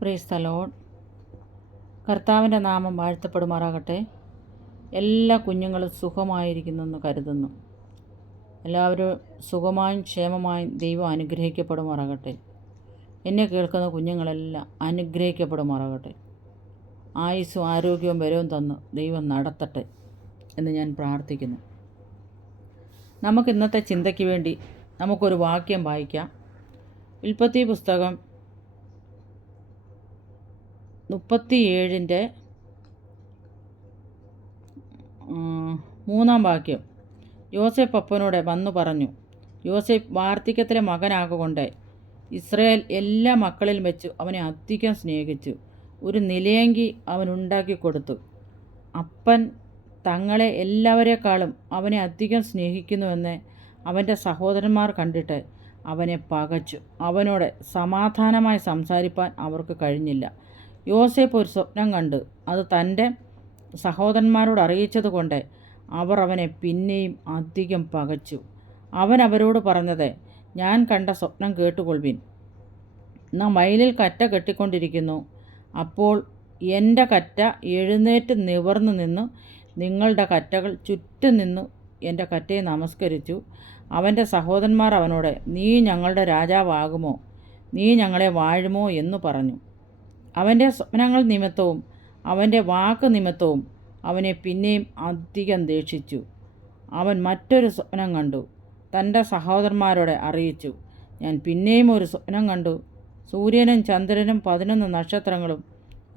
Praise the Lord. കർത്താവിൻ്റെ നാമം വാഴ്ത്തപ്പെടുമാറാകട്ടെ. എല്ലാ കുഞ്ഞുങ്ങളും സുഖമായിരിക്കുന്നെന്ന് കരുതുന്നു. എല്ലാവരും സുഖമായും ക്ഷേമമായും ദൈവം അനുഗ്രഹിക്കപ്പെടുമാറാകട്ടെ. എന്നെ കേൾക്കുന്ന കുഞ്ഞുങ്ങളെല്ലാം അനുഗ്രഹിക്കപ്പെടുമാറാകട്ടെ. ആയുസ്സും ആരോഗ്യവും ബലവും തന്ന് ദൈവം നടത്തട്ടെ എന്ന് ഞാൻ പ്രാർത്ഥിക്കുന്നു. നമുക്ക് ഇന്നത്തെ ചിന്തയ്ക്ക് വേണ്ടി നമുക്കൊരു വാക്യം വായിക്കാം. ഉൽപ്പത്തി പുസ്തകം 37 3 വാക്യം. യോസേഫ് അപ്പനോട് വന്നു പറഞ്ഞു, യോസേഫ് വാർദ്ധക്യത്തിലെ മകനാകൊണ്ട് ഇസ്രായേൽ എല്ലാ മക്കളിൽ വെച്ച് അവനെ അധികം സ്നേഹിച്ചു. ഒരു നിലയങ്കി അവനുണ്ടാക്കി കൊടുത്തു. അപ്പൻ തങ്ങളെ എല്ലാവരെക്കാളും അവനെ അധികം സ്നേഹിക്കുന്നുവെന്ന് അവൻ്റെ സഹോദരന്മാർ കണ്ടിട്ട് അവനെ പകച്ചു. അവനോട് സമാധാനമായി സംസാരിപ്പാൻ അവർക്ക് കഴിഞ്ഞില്ല. യോസേഫ് ഒരു സ്വപ്നം കണ്ട് അത് തൻ്റെ സഹോദരന്മാരോട് അറിയിച്ചതുകൊണ്ട് അവർ അവനെ പിന്നെയും അധികം പകച്ചു. അവൻ അവരോട് പറഞ്ഞത്, ഞാൻ കണ്ട സ്വപ്നം കേട്ടുകൊള്ളുവിൻ. നാം വയലിൽ കറ്റ കെട്ടിക്കൊണ്ടിരിക്കുന്നു. അപ്പോൾ എൻ്റെ കറ്റ എഴുന്നേറ്റ് നിവർന്നു നിന്ന് നിങ്ങളുടെ കറ്റകൾ ചുറ്റും നിന്നു എൻ്റെ കറ്റയെ നമസ്കരിച്ചു. അവൻ്റെ സഹോദരന്മാർ അവനോട്, നീ ഞങ്ങളുടെ രാജാവാകുമോ? നീ ഞങ്ങളെ വാഴുമോ എന്ന് പറഞ്ഞു. അവൻ്റെ സ്വപ്നങ്ങൾ നിമിത്തവും അവൻ്റെ വാക്ക് നിമിത്തവും അവനെ പിന്നെയും അധികം ദേഷിച്ചു. അവൻ മറ്റൊരു സ്വപ്നം കണ്ടു, തൻ്റെ സഹോദരന്മാരോട് അറിയിച്ചു, ഞാൻ പിന്നെയും ഒരു സ്വപ്നം കണ്ടു. സൂര്യനും ചന്ദ്രനും 11 നക്ഷത്രങ്ങളും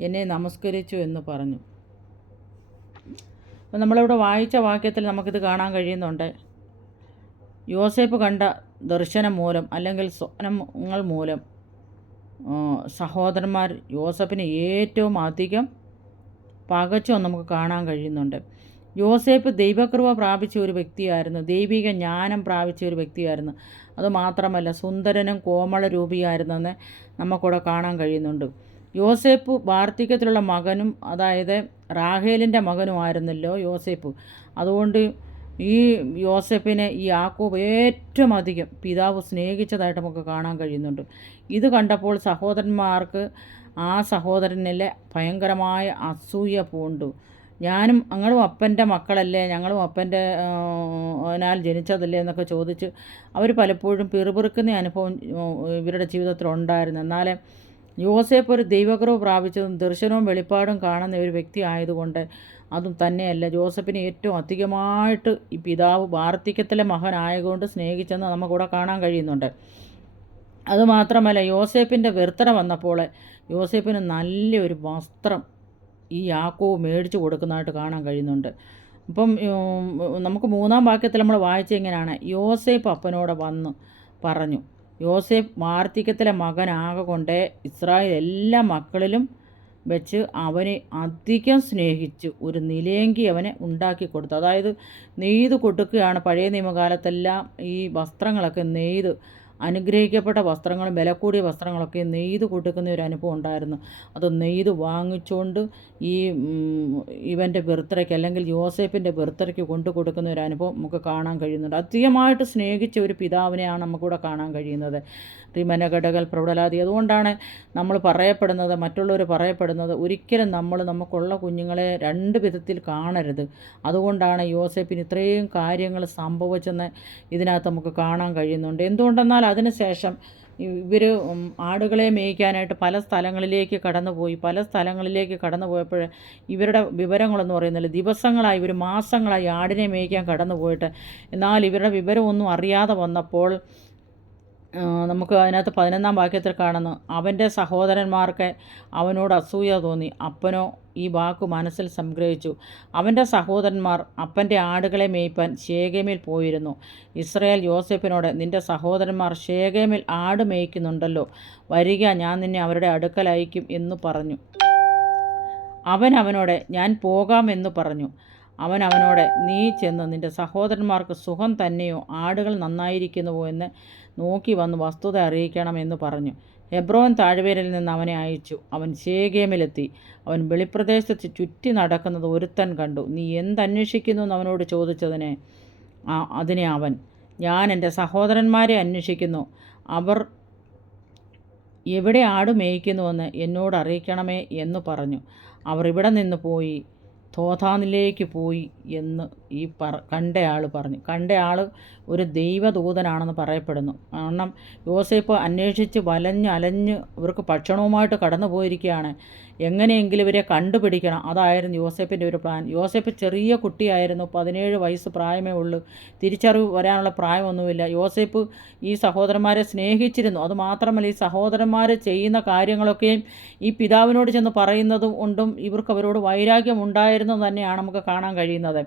എന്നെ നമസ്കരിച്ചു എന്ന് പറഞ്ഞു. അപ്പം നമ്മളിവിടെ വായിച്ച വാക്യത്തിൽ നമുക്കിത് കാണാൻ കഴിയുന്നുണ്ട്. യോസേഫ് കണ്ട ദർശനം മൂലം അല്ലെങ്കിൽ സ്വപ്നങ്ങൾ മൂലം സഹോദരന്മാർ യോസേഫിനെ ഏറ്റവും അധികം പകച്ചോ നമുക്ക് കാണാൻ കഴിയുന്നുണ്ട്. യോസേഫ് ദൈവകൃപ പ്രാപിച്ച ഒരു വ്യക്തിയായിരുന്നു. ദൈവിക ജ്ഞാനം പ്രാപിച്ച ഒരു വ്യക്തിയായിരുന്നു. അതുമാത്രമല്ല സുന്ദരനും കോമള രൂപിയായിരുന്നെന്ന് നമുക്കിവിടെ കാണാൻ കഴിയുന്നുണ്ട്. യോസേഫ് വാർദ്ധക്യത്തിലുള്ള മകനും, അതായത് റാഹേലിൻ്റെ മകനുമായിരുന്നല്ലോ യോസേഫ്. അതുകൊണ്ട് ഈ യോസേഫിനെ ഈ യാക്കോബ് ഏറ്റവും അധികം പിതാവ് സ്നേഹിച്ചതായിട്ട് നമുക്ക് കാണാൻ കഴിയുന്നുണ്ട്. ഇത് കണ്ടപ്പോൾ സഹോദരന്മാർക്ക് ആ സഹോദരനിലെ ഭയങ്കരമായ അസൂയ പൂണ്ടു. ഞങ്ങളും അപ്പൻ്റെ മക്കളല്ലേ, ഞങ്ങളും അപ്പൻ്റെ നാൽ ജനിച്ചതല്ലേ എന്നൊക്കെ ചോദിച്ച് അവർ പലപ്പോഴും പിറുപിറുക്കുന്ന അനുഭവം ഇവരുടെ ജീവിതത്തിലുണ്ടായിരുന്നു. എന്നാലേ യോസേഫ് ഒരു ദൈവകൃപ പ്രാപിച്ചതും ദർശനവും വെളിപ്പാടും കാണുന്ന ഒരു വ്യക്തി ആയതുകൊണ്ട് അതും തന്നെയല്ല, ജോസഫിനെ ഏറ്റവും അധികമായിട്ട് ഈ പിതാവ് വാർദ്ധക്യത്തിലെ മകനായതുകൊണ്ട് സ്നേഹിച്ചെന്ന് നമുക്കിവിടെ കാണാൻ കഴിയുന്നുണ്ട്. അതുമാത്രമല്ല യോസേഫിൻ്റെ ബർത്ത്ഡേ വന്നപ്പോൾ യോസേഫിന് നല്ലൊരു വസ്ത്രം ഈ യാക്കോബ് മേടിച്ചു കൊടുക്കുന്നതായിട്ട് കാണാൻ കഴിയുന്നുണ്ട്. അപ്പം നമുക്ക് 3 വാക്യത്തിൽ നമ്മൾ വായിച്ച എങ്ങനെയാണ്, യോസേഫ് അപ്പനോട് വന്ന് പറഞ്ഞു, യോസേഫ് വാർദ്ധക്യത്തിലെ മകനാകൊണ്ട് ഇസ്രായേൽ എല്ലാ മക്കളിലും വെച്ച് അവനെ അധികം സ്നേഹിച്ചു. ഒരു നിലയങ്കി അവനെ ഉണ്ടാക്കി കൊടുത്തു. അതായത് നെയ്ത് കൊടുക്കുകയാണ്. പഴയ നിയമകാലത്തെല്ലാം ഈ വസ്ത്രങ്ങളൊക്കെ നെയ്ത്, അനുഗ്രഹിക്കപ്പെട്ട വസ്ത്രങ്ങളും വില കൂടിയ വസ്ത്രങ്ങളൊക്കെ നെയ്ത് കൊടുക്കുന്ന ഒരു അനുഭവം ഉണ്ടായിരുന്നു. അത് നെയ്ത് വാങ്ങിച്ചുകൊണ്ട് ഈ ഇവൻ്റെ ബർത്ത്ഡേക്ക് അല്ലെങ്കിൽ യോസേഫിൻ്റെ ബർത്ത്ഡേക്ക് കൊണ്ടു കൊടുക്കുന്ന ഒരു അനുഭവം നമുക്ക് കാണാൻ കഴിയുന്നുണ്ട്. അധികമായിട്ട് സ്നേഹിച്ച ഒരു പിതാവിനെയാണ് നമുക്കിവിടെ കാണാൻ കഴിയുന്നത്. റിമനഘടകൽ പ്രൗഢലാദി. അതുകൊണ്ടാണ് നമ്മൾ പറയപ്പെടുന്നത്, മറ്റുള്ളവർ പറയപ്പെടുന്നത്, ഒരിക്കലും നമുക്കുള്ള കുഞ്ഞുങ്ങളെ 2 വിധത്തിൽ കാണരുത്. അതുകൊണ്ടാണ് യോസേഫിന് ഇത്രയും കാര്യങ്ങൾ സംഭവിച്ചെന്ന് ഇതിനകത്ത് നമുക്ക് കാണാൻ കഴിയുന്നുണ്ട്. എന്തുകൊണ്ടെന്നാൽ അതിനുശേഷം ഇവർ ആടുകളെ മേയ്ക്കാനായിട്ട് പല സ്ഥലങ്ങളിലേക്ക് കടന്നു പോയപ്പോൾ ഇവരുടെ വിവരങ്ങളെന്ന് പറയുന്നില്ല. ദിവസങ്ങളായി, ഇവർ മാസങ്ങളായി ആടിനെ മേയ്ക്കാൻ കടന്നു പോയിട്ട്, എന്നാൽ ഇവരുടെ വിവരമൊന്നും അറിയാതെ വന്നപ്പോൾ നമുക്ക് അതിനകത്ത് 11 വാക്യത്തിൽ കാണുന്നു, അവൻ്റെ സഹോദരന്മാർക്ക് അവനോട് അസൂയ തോന്നി. അപ്പനോ ഈ വാക്ക് മനസ്സിൽ സംഗ്രഹിച്ചു. അവൻ്റെ സഹോദരന്മാർ അപ്പൻ്റെ ആടുകളെ മേയ്പ്പാൻ ശേഖേമിൽ പോയിരുന്നു. ഇസ്രായേൽ യോസേഫിനോട്, നിൻ്റെ സഹോദരന്മാർ ശേഖേമിൽ ആട് മേയ്ക്കുന്നുണ്ടല്ലോ, വരിക, ഞാൻ നിന്നെ അവരുടെ അടുക്കൽ അയക്കും എന്ന് പറഞ്ഞു. അവൻ അവനോട്, ഞാൻ പോകാമെന്ന് പറഞ്ഞു. അവൻ അവനോട്, നീ ചെന്ന് നിൻ്റെ സഹോദരന്മാർക്ക് സുഖം തന്നെയോ, ആടുകൾ നന്നായിരിക്കുന്നുവോ എന്ന് നോക്കി വന്ന് വസ്തുത അറിയിക്കണമെന്ന് പറഞ്ഞു. ഹെബ്രോൻ താഴ്വരയിൽ നിന്ന് അവനെ അയച്ചു. അവൻ ശേഖേമിലെത്തി. അവൻ വെളിപ്രദേശത്ത് ചുറ്റി നടക്കുന്നത് ഒരുത്തൻ കണ്ടു. നീ എന്തന്വേഷിക്കുന്നു എന്ന് അവനോട് അതിനെ അവൻ, ഞാൻ എൻ്റെ സഹോദരന്മാരെ അന്വേഷിക്കുന്നു. അവർ എവിടെ ആട് മേയ്ക്കുന്നുവെന്ന് എന്നോട് അറിയിക്കണമേ എന്ന് പറഞ്ഞു. അവർ ഇവിടെ നിന്ന് പോയി തോഥാനിലേക്ക് പോയി എന്ന് ഈ കണ്ടയാൾ പറഞ്ഞു. കണ്ടയാൾ ഒരു ദൈവദൂതനാണെന്ന് പറയപ്പെടുന്നു. കാരണം യോസേപ്പ് അന്വേഷിച്ച് അലഞ്ഞ് ഇവർക്ക് ഭക്ഷണവുമായിട്ട് കടന്നു പോയിരിക്കുകയാണ്. എങ്ങനെയെങ്കിലും ഇവരെ കണ്ടുപിടിക്കണം, അതായിരുന്നു യോസേപ്പിൻ്റെ ഒരു പ്ലാൻ. യോസേപ്പ് ചെറിയ കുട്ടിയായിരുന്നു, 17 വയസ്സ് പ്രായമേ ഉള്ളൂ. തിരിച്ചറിവ് വരാനുള്ള പ്രായമൊന്നുമില്ല. യോസേപ്പ് ഈ സഹോദരന്മാരെ സ്നേഹിച്ചിരുന്നു. അതുമാത്രമല്ല, ഈ സഹോദരന്മാർ ചെയ്യുന്ന കാര്യങ്ങളൊക്കെയും ഈ പിതാവിനോട് ചെന്ന് പറയുന്നതും കൊണ്ടും ഇവർക്ക് അവരോട് വൈരാഗ്യം ഉണ്ടായിരുന്നു തന്നെയാണ് നമുക്ക് കാണാൻ കഴിയുന്നത്.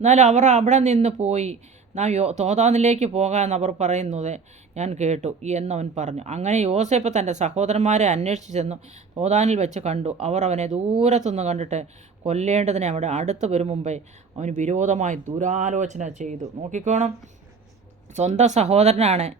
എന്നാലും അവർ അവിടെ നിന്ന് പോയി നാം തോതാനിലേക്ക് പോകാമെന്ന് അവർ പറയുന്നത് ഞാൻ കേട്ടു എന്നവൻ പറഞ്ഞു. അങ്ങനെ യോസേപ്പ് തൻ്റെ സഹോദരന്മാരെ അന്വേഷിച്ച് ചെന്നു തോതാനിൽ വെച്ച് കണ്ടു. അവർ അവനെ ദൂരത്തുനിന്ന് കണ്ടിട്ട് കൊല്ലേണ്ടതിനെ അവിടെ അടുത്ത് വരും മുമ്പേ അവന് വിരോധമായി ദുരാലോചന ചെയ്തു. നോക്കിക്കോണം, സ്വന്തം സഹോദരനാണ്.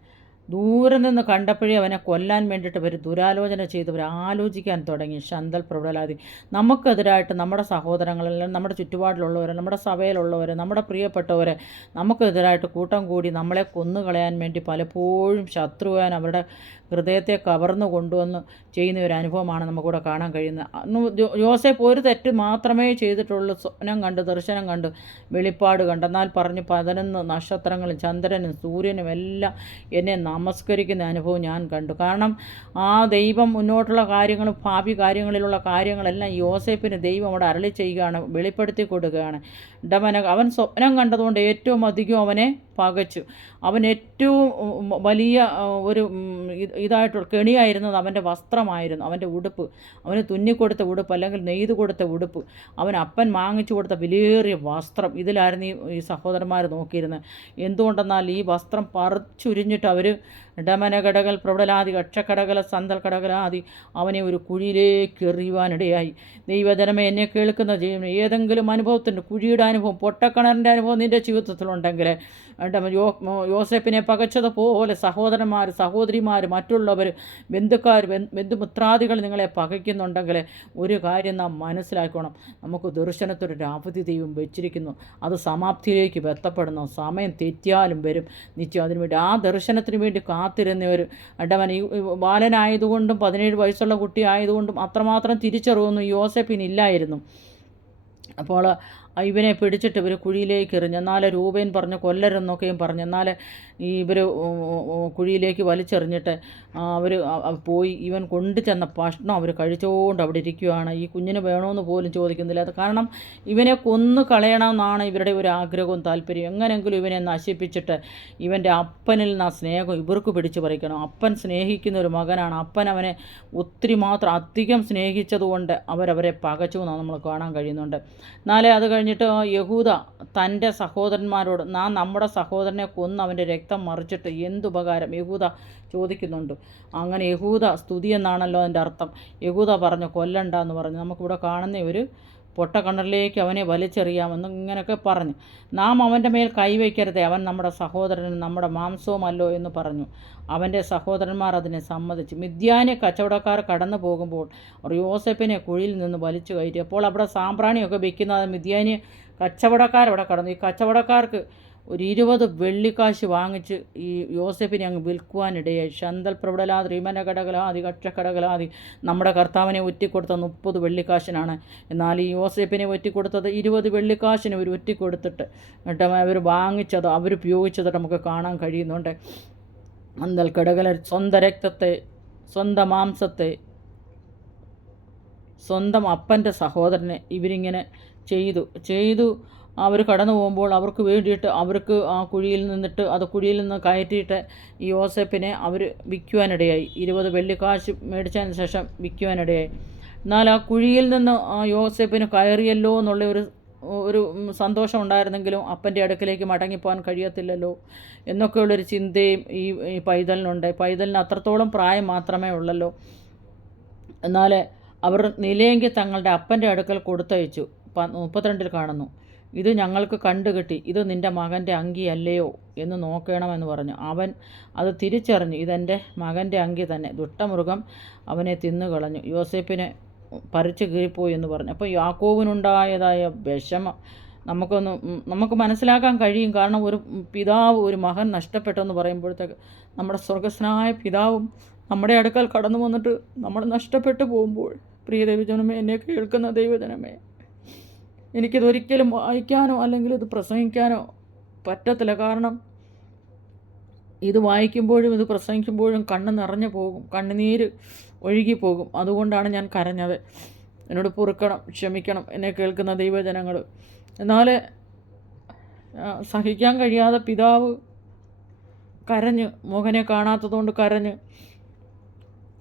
ദൂരെ നിന്ന് കണ്ടപ്പോഴേ അവനെ കൊല്ലാൻ വേണ്ടിയിട്ട് ഇവർ ദുരാലോചന ചെയ്തവർ ആലോചിക്കാൻ തുടങ്ങി. ശന്തൽ പ്രബലാതി നമുക്കെതിരായിട്ട് നമ്മുടെ സഹോദരങ്ങളെല്ലാം, നമ്മുടെ ചുറ്റുപാടിലുള്ളവരെ, നമ്മുടെ സഭയിലുള്ളവരെ, നമ്മുടെ പ്രിയപ്പെട്ടവരെ നമുക്കെതിരായിട്ട് കൂട്ടം കൂടി നമ്മളെ കൊന്നുകളയാൻ വേണ്ടി പലപ്പോഴും ശത്രുവാൻ അവരുടെ ഹൃദയത്തെ കവർന്നു കൊണ്ടുവന്ന് ചെയ്യുന്ന ഒരു അനുഭവമാണ് നമുക്കിവിടെ കാണാൻ കഴിയുന്നത്. യോസേപ്പ് ഒരു തെറ്റ് മാത്രമേ ചെയ്തിട്ടുള്ളൂ. സ്വപ്നം കണ്ട്, ദർശനം കണ്ട്, വെളിപ്പാട് കണ്ട്. എന്നാൽ പറഞ്ഞു 11 നക്ഷത്രങ്ങളും ചന്ദ്രനും സൂര്യനും എല്ലാം എന്നെ നമസ്കരിക്കുന്ന അനുഭവം ഞാൻ കണ്ടു. കാരണം ആ ദൈവം മുന്നോട്ടുള്ള കാര്യങ്ങളും ഭാവി കാര്യങ്ങളിലുള്ള കാര്യങ്ങളെല്ലാം യോസേപ്പിന് ദൈവം അവിടെ അരുളി ചെയ്യുകയാണ്, വെളിപ്പെടുത്തി കൊടുക്കുകയാണ്. അവൻ സ്വപ്നം കണ്ടതുകൊണ്ട് ഏറ്റവും അധികം അവനെ പകച്ചു. അവൻ ഏറ്റവും വലിയ ഒരു ഇതായിട്ടുള്ള കെണിയായിരുന്നത് അവൻ്റെ വസ്ത്രമായിരുന്നു, അവൻ്റെ ഉടുപ്പ്. അവന് തുന്നിക്കൊടുത്ത ഉടുപ്പ്, അല്ലെങ്കിൽ നെയ്ത് കൊടുത്ത ഉടുപ്പ്, അവൻ അപ്പൻ വാങ്ങിച്ചു കൊടുത്ത വിലയേറിയ വസ്ത്രം. ഇതിലായിരുന്നു ഈ സഹോദരന്മാർ നോക്കിയിരുന്നത്. എന്തുകൊണ്ടെന്നാൽ ഈ വസ്ത്രം പറിച്ചുരിഞ്ഞിട്ട് അവർ ഡമനകടകൽ പ്രബലാദി കക്ഷക്കടകല സന്തൽ കടകലാദി അവനെ ഒരു കുഴിയിലേക്ക് എറിയുവാനിടയായി. ദൈവജനമേ, എന്നെ കേൾക്കുന്ന ഏതെങ്കിലും അനുഭവത്തിൻ്റെ കുഴിയുടെ അനുഭവം, പൊട്ടക്കിണറിൻ്റെ അനുഭവം നിൻ്റെ ജീവിതത്തിലുണ്ടെങ്കിൽ യോസേപ്പിനെ പകച്ചതുപോലെ സഹോദരന്മാർ, സഹോദരിമാർ, മറ്റുള്ളവർ, ബന്ധുക്കാർ, ബന്ധുമിത്രാദികൾ നിങ്ങളെ പകയ്ക്കുന്നുണ്ടെങ്കിൽ ഒരു കാര്യം നാം മനസ്സിലാക്കണം. നമുക്ക് ദർശനത്തിനൊരു അവധി ദൈവം വെച്ചിരിക്കുന്നു. അത് സമാപ്തിയിലേക്ക് എത്തപ്പെടുന്നു. സമയം തെറ്റിയാലും വരും നിശ്ചയം. അതിനുവേണ്ടി ആ ദർശനത്തിന് വേണ്ടി കാത്തിരുന്നവർ ഈ ബാലനായതുകൊണ്ടും 17 വയസ്സുള്ള കുട്ടി ആയതുകൊണ്ടും അത്രമാത്രം തിരിച്ചറിവൊന്നും യോസേപ്പിനില്ലായിരുന്നു. അപ്പോൾ ഇവനെ പിടിച്ചിട്ട് ഇവർ കുഴിയിലേക്ക് എറിഞ്ഞു. എന്നാൽ രൂപേൻ പറഞ്ഞു കൊല്ലരെന്നൊക്കെയും പറഞ്ഞു. എന്നാൽ ഇവർ കുഴിയിലേക്ക് വലിച്ചെറിഞ്ഞിട്ട് അവർ പോയി. ഇവൻ കൊണ്ടു ചെന്ന ഭക്ഷണം അവർ കഴിച്ചുകൊണ്ട് അവിടെ ഇരിക്കുകയാണ്. ഈ കുഞ്ഞിന് വേണമെന്ന് പോലും ചോദിക്കുന്നില്ല. അത് കാരണം ഇവനെ കൊന്നു കളയണമെന്നാണ് ഇവരുടെ ഒരു ആഗ്രഹവും താല്പര്യം. എങ്ങനെയെങ്കിലും ഇവനെ നശിപ്പിച്ചിട്ട് ഇവൻ്റെ അപ്പനിൽ നിന്ന് ആ സ്നേഹം ഇവർക്ക് പിടിച്ചു പറിക്കണം. അപ്പൻ സ്നേഹിക്കുന്ന ഒരു മകനാണ്. അപ്പൻ അവനെ ഒത്തിരി മാത്രം അധികം സ്നേഹിച്ചതുകൊണ്ട് അവരവരെ പകച്ചു എന്നാണ് നമ്മൾ കാണാൻ കഴിയുന്നുണ്ട്. എന്നാലേ അത് കഴിഞ്ഞിട്ട് യഹൂദ തൻ്റെ സഹോദരന്മാരോട്, നാം നമ്മുടെ സഹോദരനെ കൊന്ന് അവൻ്റെ രക്തം മറിച്ചിട്ട് എന്തുപകാരം യഹൂദ ചോദിക്കുന്നുണ്ട്. അങ്ങനെ യഹൂദ സ്തുതി എന്നാണല്ലോ അതിൻ്റെ അർത്ഥം. യഹൂദ പറഞ്ഞു കൊല്ലണ്ട എന്ന് പറഞ്ഞു. നമുക്കിവിടെ കാണുന്ന ഒരു പൊട്ടക്കിണറിലേക്ക് അവനെ വലിച്ചെറിയാമെന്ന് ഇങ്ങനെയൊക്കെ പറഞ്ഞു. നാം അവൻ്റെ മേൽ കൈവയ്ക്കരുതേ, അവൻ നമ്മുടെ സഹോദരനും നമ്മുടെ മാംസവുമല്ലോ എന്ന് പറഞ്ഞു. അവൻ്റെ സഹോദരന്മാർ അതിനെ സമ്മതിച്ചു. മിദ്യാന്യ കച്ചവടക്കാർ കടന്നു പോകുമ്പോൾ അവർ യോസേപ്പിനെ കുഴിയിൽ നിന്ന് വലിച്ചു കയറ്റി. അപ്പോൾ അവിടെ സാമ്പ്രാണിയൊക്കെ വെക്കുന്ന മിദ്യാന്യ കച്ചവടക്കാരവിടെ കടന്നു. ഈ കച്ചവടക്കാർക്ക് ഒരു 20 വെള്ളിക്കാശ് വാങ്ങിച്ച് ഈ യോസേപ്പിനെ അങ്ങ് വിൽക്കുവാനിടയായി. ശന്തൽ പ്രബലാതി റീമനകടകലാതി കക്ഷക്കടകലാതി നമ്മുടെ കർത്താവിനെ ഒറ്റിക്കൊടുത്ത 30 വെള്ളിക്കാശിനാണ്. എന്നാൽ ഈ യോസേപ്പിനെ ഒറ്റിക്കൊടുത്തത് 20 വെള്ളിക്കാശിന് ഇവർ ഒറ്റിക്കൊടുത്തിട്ട് എന്നിട്ട് അവർ വാങ്ങിച്ചത് അവരുപയോഗിച്ചത് നമുക്ക് കാണാൻ കഴിയുന്നുണ്ട്. അന്തൽ കടകല സ്വന്തം രക്തത്തെ, സ്വന്തം മാംസത്തെ, സ്വന്തം അപ്പൻ്റെ സഹോദരനെ ഇവരിങ്ങനെ ചെയ്തു അവർ കടന്നു പോകുമ്പോൾ അവർക്ക് വേണ്ടിയിട്ട് അവർക്ക് ആ കുഴിയിൽ നിന്ന് കയറ്റിയിട്ട് ഈ യോസേപ്പിനെ അവർ വിൽക്കുവാനിടയായി. 20 വെള്ളിക്കാശ് മേടിച്ചതിന് ശേഷം വിൽക്കുവാനിടയായി. എന്നാൽ ആ കുഴിയിൽ നിന്ന് ആ യോസേപ്പിന് കയറിയല്ലോ എന്നുള്ള ഒരു സന്തോഷം ഉണ്ടായിരുന്നെങ്കിലും അപ്പൻ്റെ അടുക്കലേക്ക് മടങ്ങിപ്പോകാൻ കഴിയത്തില്ലല്ലോ എന്നൊക്കെയുള്ളൊരു ചിന്തയും ഈ പൈതലിനുണ്ട്. പൈതലിന് അത്രത്തോളം പ്രായം മാത്രമേ ഉള്ളല്ലോ. എന്നാൽ അവർ നിലയെങ്കിൽ തങ്ങളുടെ അപ്പൻ്റെ അടുക്കൽ കൊടുത്തയച്ചു. 32 കാണുന്നു. ഇത് ഞങ്ങൾക്ക് കണ്ടുകിട്ടി, ഇത് നിൻ്റെ മകൻ്റെ അങ്കിയല്ലയോ എന്ന് നോക്കണമെന്ന് പറഞ്ഞു. അവൻ അത് തിരിച്ചറിഞ്ഞു, ഇതെൻ്റെ മകൻ്റെ അങ്കി തന്നെ. ദുഷ്ടമൃഗം അവനെ തിന്നുകളഞ്ഞു, യോസേപ്പിനെ പറിച്ചു കീറിപ്പോയി എന്ന് പറഞ്ഞു. അപ്പോൾ യാക്കോബിനുണ്ടായതായ വിഷമം നമുക്ക് മനസ്സിലാക്കാൻ കഴിയും. കാരണം ഒരു പിതാവ് ഒരു മകൻ നഷ്ടപ്പെട്ടെന്ന് പറയുമ്പോഴത്തേക്ക് നമ്മുടെ സ്വർഗസ്നായ പിതാവും നമ്മുടെ അടുക്കൽ കടന്നു വന്നിട്ട് നമ്മൾ നഷ്ടപ്പെട്ടു പോകുമ്പോൾ, പ്രിയ ദൈവജനമേ, എന്നെ കേൾക്കുന്ന ദൈവജനമേ, എനിക്കിതൊരിക്കലും വായിക്കാനോ അല്ലെങ്കിൽ ഇത് പ്രസംഗിക്കാനോ പറ്റത്തില്ല. കാരണം ഇത് വായിക്കുമ്പോഴും ഇത് പ്രസംഗിക്കുമ്പോഴും കണ്ണ് നിറഞ്ഞു പോകും, കണ്ണുനീര് ഒഴുകിപ്പോകും. അതുകൊണ്ടാണ് ഞാൻ കരഞ്ഞത്. എന്നോട് പൊറുക്കണം, ക്ഷമിക്കണം എന്നെ കേൾക്കുന്ന ദൈവജനങ്ങൾ. എന്നാൽ സഹിക്കാൻ കഴിയാതെ പിതാവ് കരഞ്ഞ്, മകനെ കാണാത്തതുകൊണ്ട് കരഞ്ഞ്.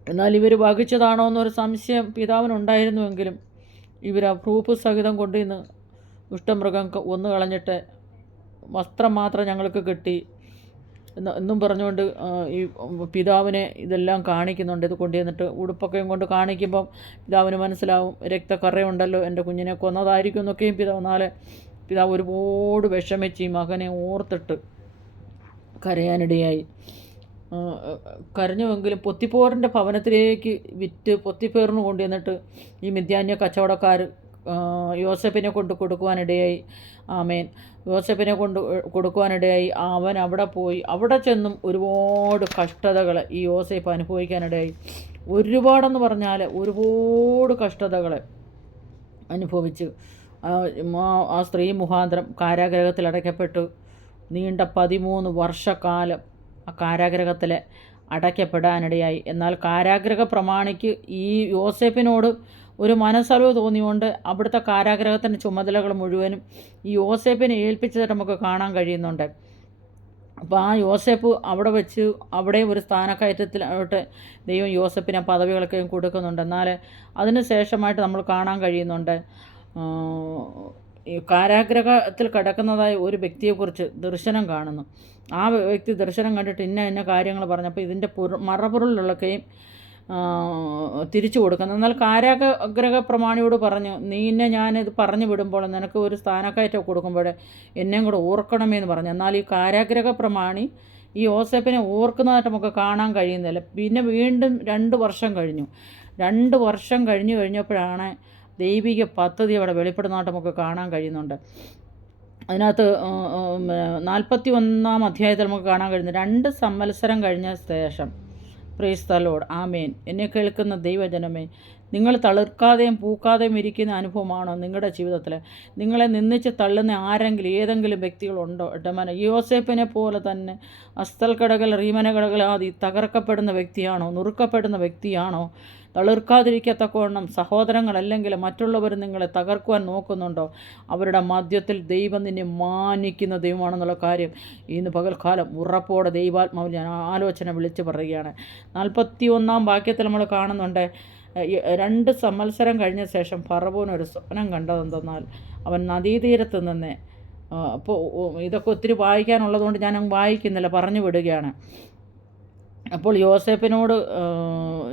എന്നാൽ ഇവർ വഹിച്ചതാണോ എന്നൊരു സംശയം പിതാവിനുണ്ടായിരുന്നുവെങ്കിലും ഇവർ ആ പ്രൂഫ് സഹിതം കൊണ്ടുവന്ന് ദുഷ്ടമൃഗം ഒന്ന് കളഞ്ഞിട്ട് വസ്ത്രം മാത്രം ഞങ്ങൾക്ക് കിട്ടി എന്നും പറഞ്ഞുകൊണ്ട് ഈ പിതാവിനെ ഇതെല്ലാം കാണിക്കുന്നുണ്ട്. ഇത് കൊണ്ടുവന്നിട്ട് ഉടുപ്പൊക്കെയും കൊണ്ട് കാണിക്കുമ്പം പിതാവിന് മനസ്സിലാവും രക്തക്കറയുണ്ടല്ലോ, എൻ്റെ കുഞ്ഞിനെ കൊന്നതായിരിക്കും എന്നൊക്കെയും പിതാവ് ഒരുപാട് വിഷമിച്ച് ഈ മകനെ ഓർത്തിട്ട് കരയാനിടയായി. കരഞ്ഞുവെങ്കിലും പൊത്തിപ്പോറിൻ്റെ ഭവനത്തിലേക്ക് വിറ്റ് പൊത്തിപ്പേറിന് കൊണ്ടുവന്നിട്ട് ഈ മിദ്യാന്യ കച്ചവടക്കാർ യോസേപ്പിനെ കൊണ്ട് കൊടുക്കുവാനിടയായി. ആമേൻ. യോസേപ്പിനെ കൊണ്ട് കൊടുക്കുവാനിടയായി. അവൻ അവിടെ പോയി. അവിടെ ചെന്നും ഒരുപാട് കഷ്ടതകൾ ഈ യോസേപ്പ് അനുഭവിക്കാനിടയായി. ഒരുപാടെന്ന് പറഞ്ഞാൽ ഒരുപാട് കഷ്ടതകൾ അനുഭവിച്ച് ആ സ്ത്രീ മുഖാന്തരം കാരാഗ്രഹത്തിൽ അടയ്ക്കപ്പെട്ടു. നീണ്ട 13 വർഷക്കാലം ആ കാരാഗ്രഹത്തിൽ അടയ്ക്കപ്പെടാനിടയായി. എന്നാൽ കാരാഗ്രഹ പ്രമാണിക്ക് ഈ യോസേപ്പിനോട് ഒരു മനസ്സറിവ് തോന്നിയുകൊണ്ട് അവിടുത്തെ കാരാഗ്രഹത്തിൻ്റെ ചുമതലകൾ മുഴുവനും ഈ യോസേപ്പിനെ ഏൽപ്പിച്ചതായിട്ട് നമുക്ക് കാണാൻ കഴിയുന്നുണ്ട്. അപ്പോൾ ആ യോസേപ്പ് അവിടെ വെച്ച് അവിടെ ഒരു സ്ഥാനക്കയറ്റത്തിലോട്ട് ദൈവം യോസേപ്പിനെ പദവികളൊക്കെയും കൊടുക്കുന്നുണ്ട്. എന്നാൽ അതിന് ശേഷമായിട്ട് നമ്മൾ കാണാൻ കഴിയുന്നുണ്ട് ഈ കാരാഗ്രഹത്തിൽ കിടക്കുന്നതായ ഒരു വ്യക്തിയെക്കുറിച്ച് ദർശനം കാണുന്നു. ആ വ്യക്തി ദർശനം കണ്ടിട്ട് ഇന്ന കാര്യങ്ങൾ പറഞ്ഞപ്പോൾ ഇതിൻ്റെ മറപൊരുളിലൊക്കെയും തിരിച്ചു കൊടുക്കുന്നു. എന്നാൽ കാരാഗ്രഹ പ്രമാണിയോട് പറഞ്ഞു, നീന്നെ ഞാനിത് പറഞ്ഞു വിടുമ്പോൾ നിനക്ക് ഒരു സ്ഥാനക്കയറ്റം കൊടുക്കുമ്പോൾ എന്നെയും കൂടെ ഓർക്കണമെന്ന് പറഞ്ഞു. എന്നാൽ ഈ കാരാഗ്രഹ പ്രമാണി ഈ യോസേപ്പിനെ ഓർക്കുന്നതായിട്ട് നമുക്ക് കാണാൻ കഴിയുന്നില്ല. പിന്നെ വീണ്ടും 2 വർഷം കഴിഞ്ഞു. 2 വർഷം കഴിഞ്ഞപ്പോഴാണ് ദൈവിക പദ്ധതി അവിടെ വെളിപ്പെടുന്നതായിട്ട് നമുക്ക് കാണാൻ കഴിയുന്നുണ്ട്. അതിനകത്ത് 41-ാം അധ്യായത്തിൽ നമുക്ക് കാണാൻ കഴിയുന്നത് 2 സംവത്സരം കഴിഞ്ഞ ശേഷം, പ്രൈസ് ദി ലോർഡ്, ആമേൻ. എന്നെ കേൾക്കുന്ന ദൈവജനമേ, നിങ്ങൾ തളിർക്കാതെയും പൂക്കാതെയും ഇരിക്കുന്ന അനുഭവമാണോ നിങ്ങളുടെ ജീവിതത്തിൽ? നിങ്ങളെ നിന്ദിച്ച് തള്ളുന്ന ഏതെങ്കിലും വ്യക്തികളുണ്ടോ? ഇടമന യോസേപ്പിനെ പോലെ തന്നെ അസ്തൽക്കടകൾ റീമനകടകളാതി തകർക്കപ്പെടുന്ന വ്യക്തിയാണോ? നുറുക്കപ്പെടുന്ന വ്യക്തിയാണോ? തളിർക്കാതിരിക്കത്തക്കവണ്ണം സഹോദരങ്ങളല്ലെങ്കിൽ മറ്റുള്ളവർ നിങ്ങളെ തകർക്കുവാൻ നോക്കുന്നുണ്ടോ? അവരുടെ മധ്യത്തിൽ ദൈവം നിന്നെ മാനിക്കുന്ന ദൈവമാണെന്നുള്ള കാര്യം ഇന്ന് പകൽക്കാലം ഉറപ്പോടെ ദൈവാത്മാവിൽ ഞാൻ ആലോചന വിളിച്ചു പറയുകയാണ്. 41-ാം വാക്യത്തിൽ നമ്മൾ കാണുന്നുണ്ട്, 2 സംവത്സരം കഴിഞ്ഞ ശേഷം ഫറവോൻ ഒരു സ്വപ്നം കണ്ടതെന്തെന്നാൽ അവൻ നദീതീരത്ത് നിന്ന്, അപ്പോൾ ഇതൊക്കെ ഒത്തിരി വായിക്കാനുള്ളതുകൊണ്ട് ഞാൻ വായിക്കുന്നില്ല, പറഞ്ഞു വിടുകയാണ്. അപ്പോൾ യോസേപ്പിനോട്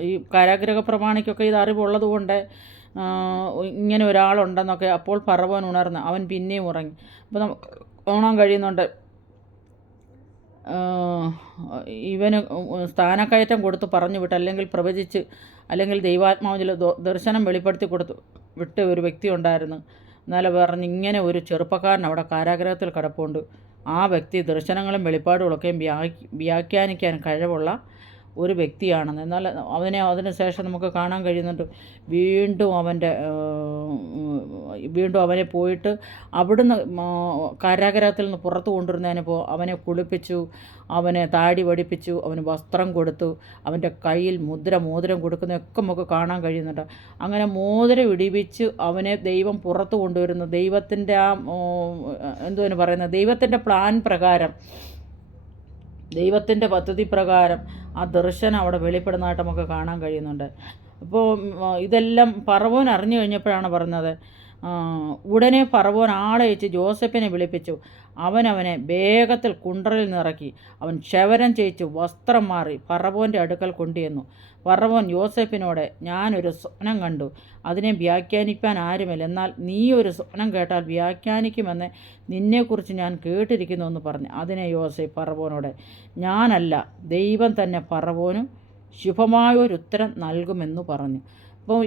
ഈ കാരാഗ്രഹ പ്രമാണിക്കൊക്കെ ഇത് അറിവുള്ളത് കൊണ്ട് ഇങ്ങനെ ഒരാളുണ്ടെന്നൊക്കെ അപ്പോൾ ഫറവോൻ ഉണർന്ന് അവൻ പിന്നെയും ഉറങ്ങി. അപ്പോൾ നമുക്ക് കാണാൻ കഴിയുന്നുണ്ട് ഇവന് സ്ഥാനക്കയറ്റം കൊടുത്ത് പറഞ്ഞു വിട്ട്, അല്ലെങ്കിൽ പ്രവചിച്ച്, അല്ലെങ്കിൽ ദൈവാത്മാവിൽ ദർശനം വെളിപ്പെടുത്തി വിട്ട ഒരു വ്യക്തി ഉണ്ടായിരുന്നു. എന്നാലും പറഞ്ഞ് ഇങ്ങനെ ഒരു ചെറുപ്പക്കാരൻ അവിടെ കാരാഗ്രഹത്തിൽ കിടപ്പുണ്ട്. ആ വ്യക്തി ദർശനങ്ങളും വെളിപ്പാടുകളൊക്കെയും വ്യാഖ്യാനിക്കാൻ കഴിവുള്ള ഒരു വ്യക്തിയാണെന്ന്. എന്നാൽ അതിനുശേഷം നമുക്ക് കാണാൻ കഴിയുന്നുണ്ട് വീണ്ടും അവനെ പോയിട്ട് അവിടുന്ന് കാരാഗ്രഹത്തിൽ നിന്ന് പുറത്തു കൊണ്ടുവരുന്നതിനിപ്പോൾ അവനെ കുളിപ്പിച്ചു, അവനെ താടി വടിപ്പിച്ചു, അവന് വസ്ത്രം കൊടുത്തു, അവൻ്റെ കയ്യിൽ മോതിരം കൊടുക്കുന്നതൊക്കെ നമുക്ക് കാണാൻ കഴിയുന്നുണ്ട്. അങ്ങനെ മോതിരം ഇടിപ്പിച്ച് അവനെ ദൈവം പുറത്തു കൊണ്ടുവരുന്നു. ദൈവത്തിൻ്റെ എന്തുവെന്ന് പറയുന്നത്, ദൈവത്തിൻ്റെ പ്ലാൻ പ്രകാരം, ദൈവത്തിൻ്റെ പദ്ധതി പ്രകാരം ആ ദർശനം അവിടെ വെളിപ്പെടുന്നതായിട്ട് നമുക്ക് കാണാൻ കഴിയുന്നുണ്ട്. അപ്പോൾ ഇതെല്ലാം ഫറവോൻ അറിഞ്ഞു കഴിഞ്ഞപ്പോഴാണ് പറഞ്ഞത്, ഉടനെ ഫറവോൻ ആളയച്ച് ജോസഫിനെ വിളിപ്പിച്ചു. അവനെ വേഗത്തിൽ കുണ്ടറിൽ നിറക്കി. അവൻ ക്ഷവരം ചെയ്യിച്ചു വസ്ത്രം മാറി ഫറവോൻ്റെ അടുക്കൽ കൊണ്ടുവന്നു. ഫറവോൻ യോസേപ്പിനോട്, ഞാനൊരു സ്വപ്നം കണ്ടു, അതിനെ വ്യാഖ്യാനിക്കാൻ ആരുമില്ല. എന്നാൽ നീ ഒരു സ്വപ്നം കേട്ടാൽ വ്യാഖ്യാനിക്കുമെന്ന് നിന്നെക്കുറിച്ച് ഞാൻ കേട്ടിരിക്കുന്നുവെന്ന് പറഞ്ഞു. അതിനെ യോസേപ്പ് ഫറവോനോട്, ഞാനല്ല, ദൈവം തന്നെ ഫറവോന് ശുഭമായൊരുത്തരം നൽകുമെന്ന് പറഞ്ഞു. അപ്പോൾ